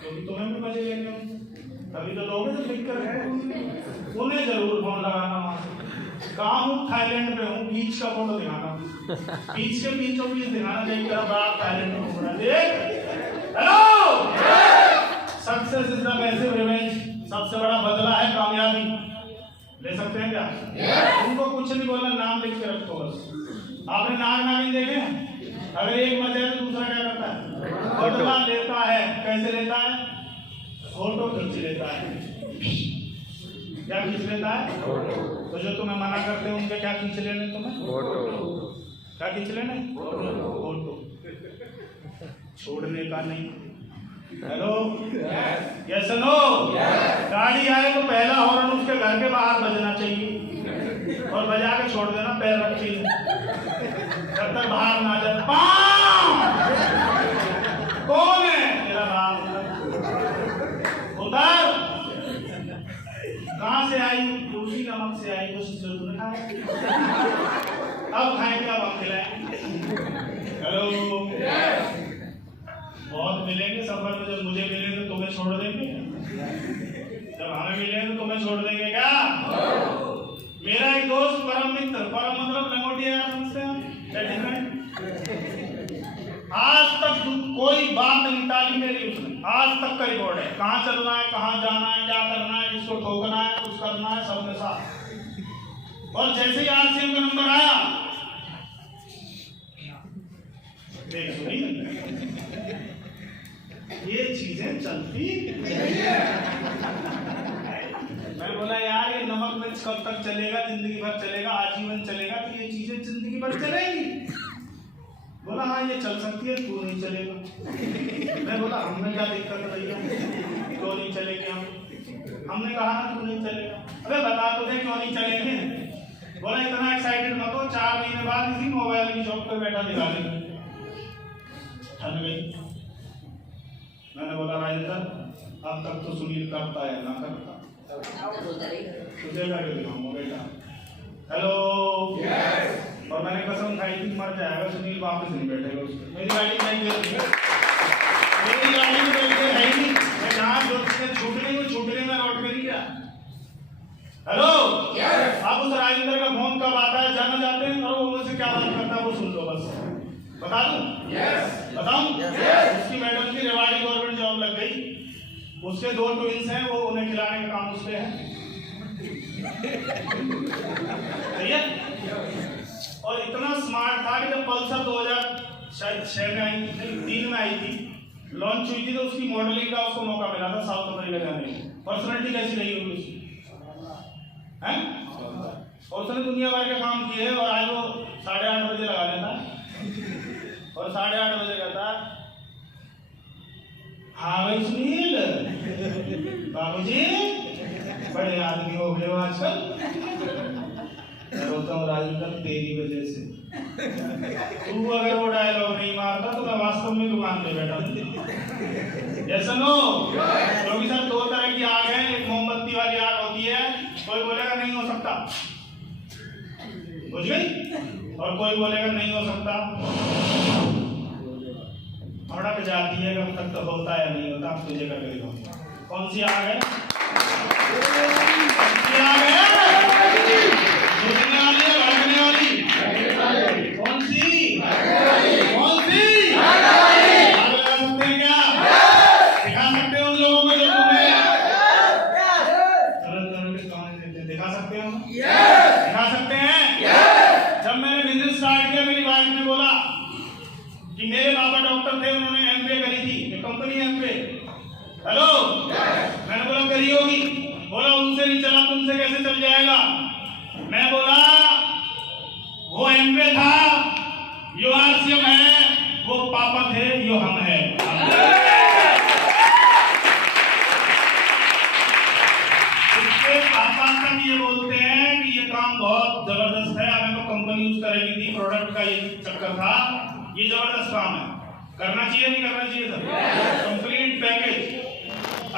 क्योंकि तुम्हें भी मजे लेने हो। तभी तो लोग लिख कर उन्हें जरूर फोन लगाना। वहां से कहाँ हूँ? थाईलैंड में हूँ। बीच का फोटो दिखाना, बीच के बीचों बीच दिखाना। देख कर बाप थाईलैंड में घूम रहा है, देख। Hello, success is the massive revenge. सबसे बड़ा बदला है कामयाबी। ले सकते हैं क्या? उनको कुछ नहीं बोलना, नाम लिख के रखो बस। आपने नाग नागिन देखे? अगर एक मर जाए तो दूसरा क्या करता है? बदला लेता है। कैसे लेता है? फोटो खींच लेता है। क्या खींच लेता है? तो जो तुम्हें मना करते हैं उनके क्या खींच लेने? तुम्हें फोटो। क्या खींच लेने? फोटो। छोड़ने का नहीं। Hello, yes no. गाड़ी आए तो पहला हॉर्न उसके घर के बाहर बजना चाहिए और बजा के छोड़ देना, पैर रखी जब तक बाहर ना जाए। कौन है? तेरा बाप। उतर। कहाँ से आई? दूसरी नमक से आई। कुछ जरूर खाए, अब खाएंगे, अब हम खिलाएंगे। हेलो, बहुत मिलेंगे सफर में। जब मुझे मिले तो तुम्हें छोड़ देंगे, जब हमें मिले तो तुम्हें छोड़ देंगे क्या? मेरा एक दोस्त परम मित्र, परम मतलब लंगोटिया यार, समझते हैं? आज तक कोई बात नहीं टाली मेरी उसने, आज तक का रिकॉर्ड है। कहाँ चलना है, कहाँ जाना है, क्या करना है, किसको ठोकना है, कुछ करना है, सबके साथ। और जैसे ही आरसीएम का नंबर आया, देख सुनी, ये चीजें चलती। मैं बोला यार ये नमक मिर्च कब तक चलेगा? जिंदगी भर चलेगा, आजीवन चलेगा। तो ये चीजें जिंदगी भर चलेगी? बोला हाँ ये चल सकती है, तू नहीं चलेगा। मैं बोला हमें क्या दिक्कत है भैया, क्यों नहीं चलेंगे हम? हमने कहा ना तू नहीं चलेगा। अरे बता तो दे क्यों नहीं चलेंगे। बोला इतना एक्साइटेड मत हो, 4 महीने बाद इसी मोबाइल की शॉप पर बैठा दिखा देंगे। ठन गई। मैंने बोला राजेंद्र अब तक तो सुनील करता है ना करता, तुझे करके दिखाऊंगा बेटा। हेलो, और मैंने कसम खाई थी मर जाएगा सुनील, वापस नहीं बैठेगा उसमें। मेरी गाड़ी में है ही नहीं। मैं जहाँ जो छूटने में लौट कर गया। हेलो, आप उस राजेंद्र का फोन कब आता है जानना चाहते हैं? और वो मुझसे क्या बात करता है वो सुन लो बस। बता दूं? बताऊं? उसकी मैडम की रेवाड़ी गवर्नमेंट जॉब लग गई। उसके 2 ट्विंस हैं, वो उन्हें खिलाने का काम उसके है। सही है? और इतना स्मार्ट था कि जब पल्सर 2006 में आई थी, 3 में आई थी, लॉन्च हुई थी, तो उसकी मॉडलिंग का उसको मौका मिला था साउथ अफ्रीका जाने की। पर्सनैलिटी कैसी रही होगी उसकी? हैं? और उसने दुनिया भर के काम किए और आज वो 8:30 बजे लगा लेता है और 8:30 बजे कहता है हाँ भाई सुनील, बाबूजी बड़े आदमी हो गए हो आजकल। मैं बोलता हूँ राजेंद्र तेरी वजह से। तू अगर वो डायलॉग नहीं मारता तो मैं वास्तव में दुकान पे बैठा। जैसा नो, क्योंकि सर 2 तरह की आग है, एक मोमबत्ती वाली आग होती है, कोई बोलेगा नहीं हो सकता, बुझ गई, और कोई बोलेगा नहीं हो सकता। भड़क जाती है कब तक तो होता है नहीं होता, आप तुझे करके दिखाऊंगा। कौन सी आग है? कौन सी आग है? बुझने वाली है, भड़कने वाली? कौन सी? कौन सी? आग लगा सकते हैं क्या? दिखा सकते हो उन लोगों को जो तुम्हें तरह तरह के कहानी देते, दिखा सकते हो? दिखा सकते हैं? जब मैंने बिजनेस स्टार्ट किया, मेरी वाइफ ने बोला कि मेरे पापा डॉक्टर थे, उन्होंने एमबीए करी थी, एक कंपनी एमबीए। हेलो, मैंने बोला करी होगी, बोला उनसे नहीं चला, तुमसे कैसे चल जाएगा? मैं बोला वो एमबीए था, यो आरसीएम है, वो पापा थे, यो हम है। उसके पापा तक ये बोलते हैं कि ये काम बहुत जबरदस्त है, हमें तो कंपनी यूज करेगी थी, प्रोडक्ट का ये चक्कर था, ये जबरदस्त काम है, करना चाहिए नहीं करना चाहिए सर? Complete package.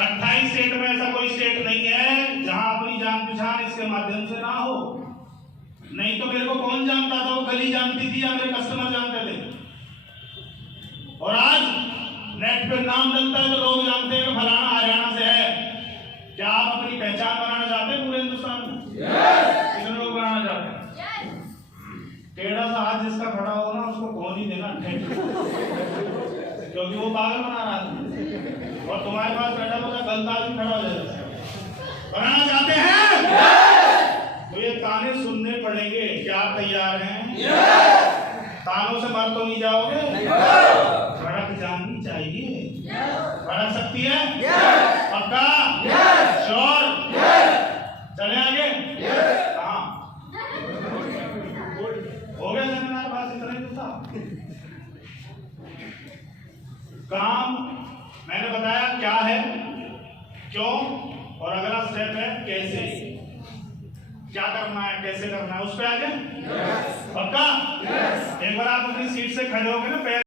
28 स्टेट में ऐसा कोई स्टेट नहीं है जहां अपनी जान पहचान इसके माध्यम से ना हो। नहीं तो मेरे को कौन जानता था, वो गली जानती थी या मेरे कस्टमर जानते थे। और आज नेट पे नाम डलता है तो लोग जानते हैं कि फलाना हरियाणा से है। क्या आप अपनी पहचान बनाना चाहते हैं पूरे हिंदुस्तान में? कितने लोग बनाना चाहते हैं? टेढ़ा सा हाथ जिसका खड़ा हो ना, उसको कौन ही देना, क्योंकि वो पागल बना रहा है, और तुम्हारे पास बैठा हुआ गलत आदमी खड़ा हो जाएगा। बनाना चाहते हैं तो ये ताने सुनने पड़ेंगे। क्या आप तैयार हैं? तानों से मर तो नहीं जाओगे? भड़क जानी चाहिए। भड़क सकती है? पक्का? श्योर? चले आगे? हाँ, हो गया सेमिनार, बस इतना ही तो था। काम मैंने बताया क्या है, क्यों, और अगला स्टेप है कैसे, क्या करना है, कैसे करना है, उस पे आ जाए। पक्का? एक बार आप अपनी सीट से खड़े होगे ना,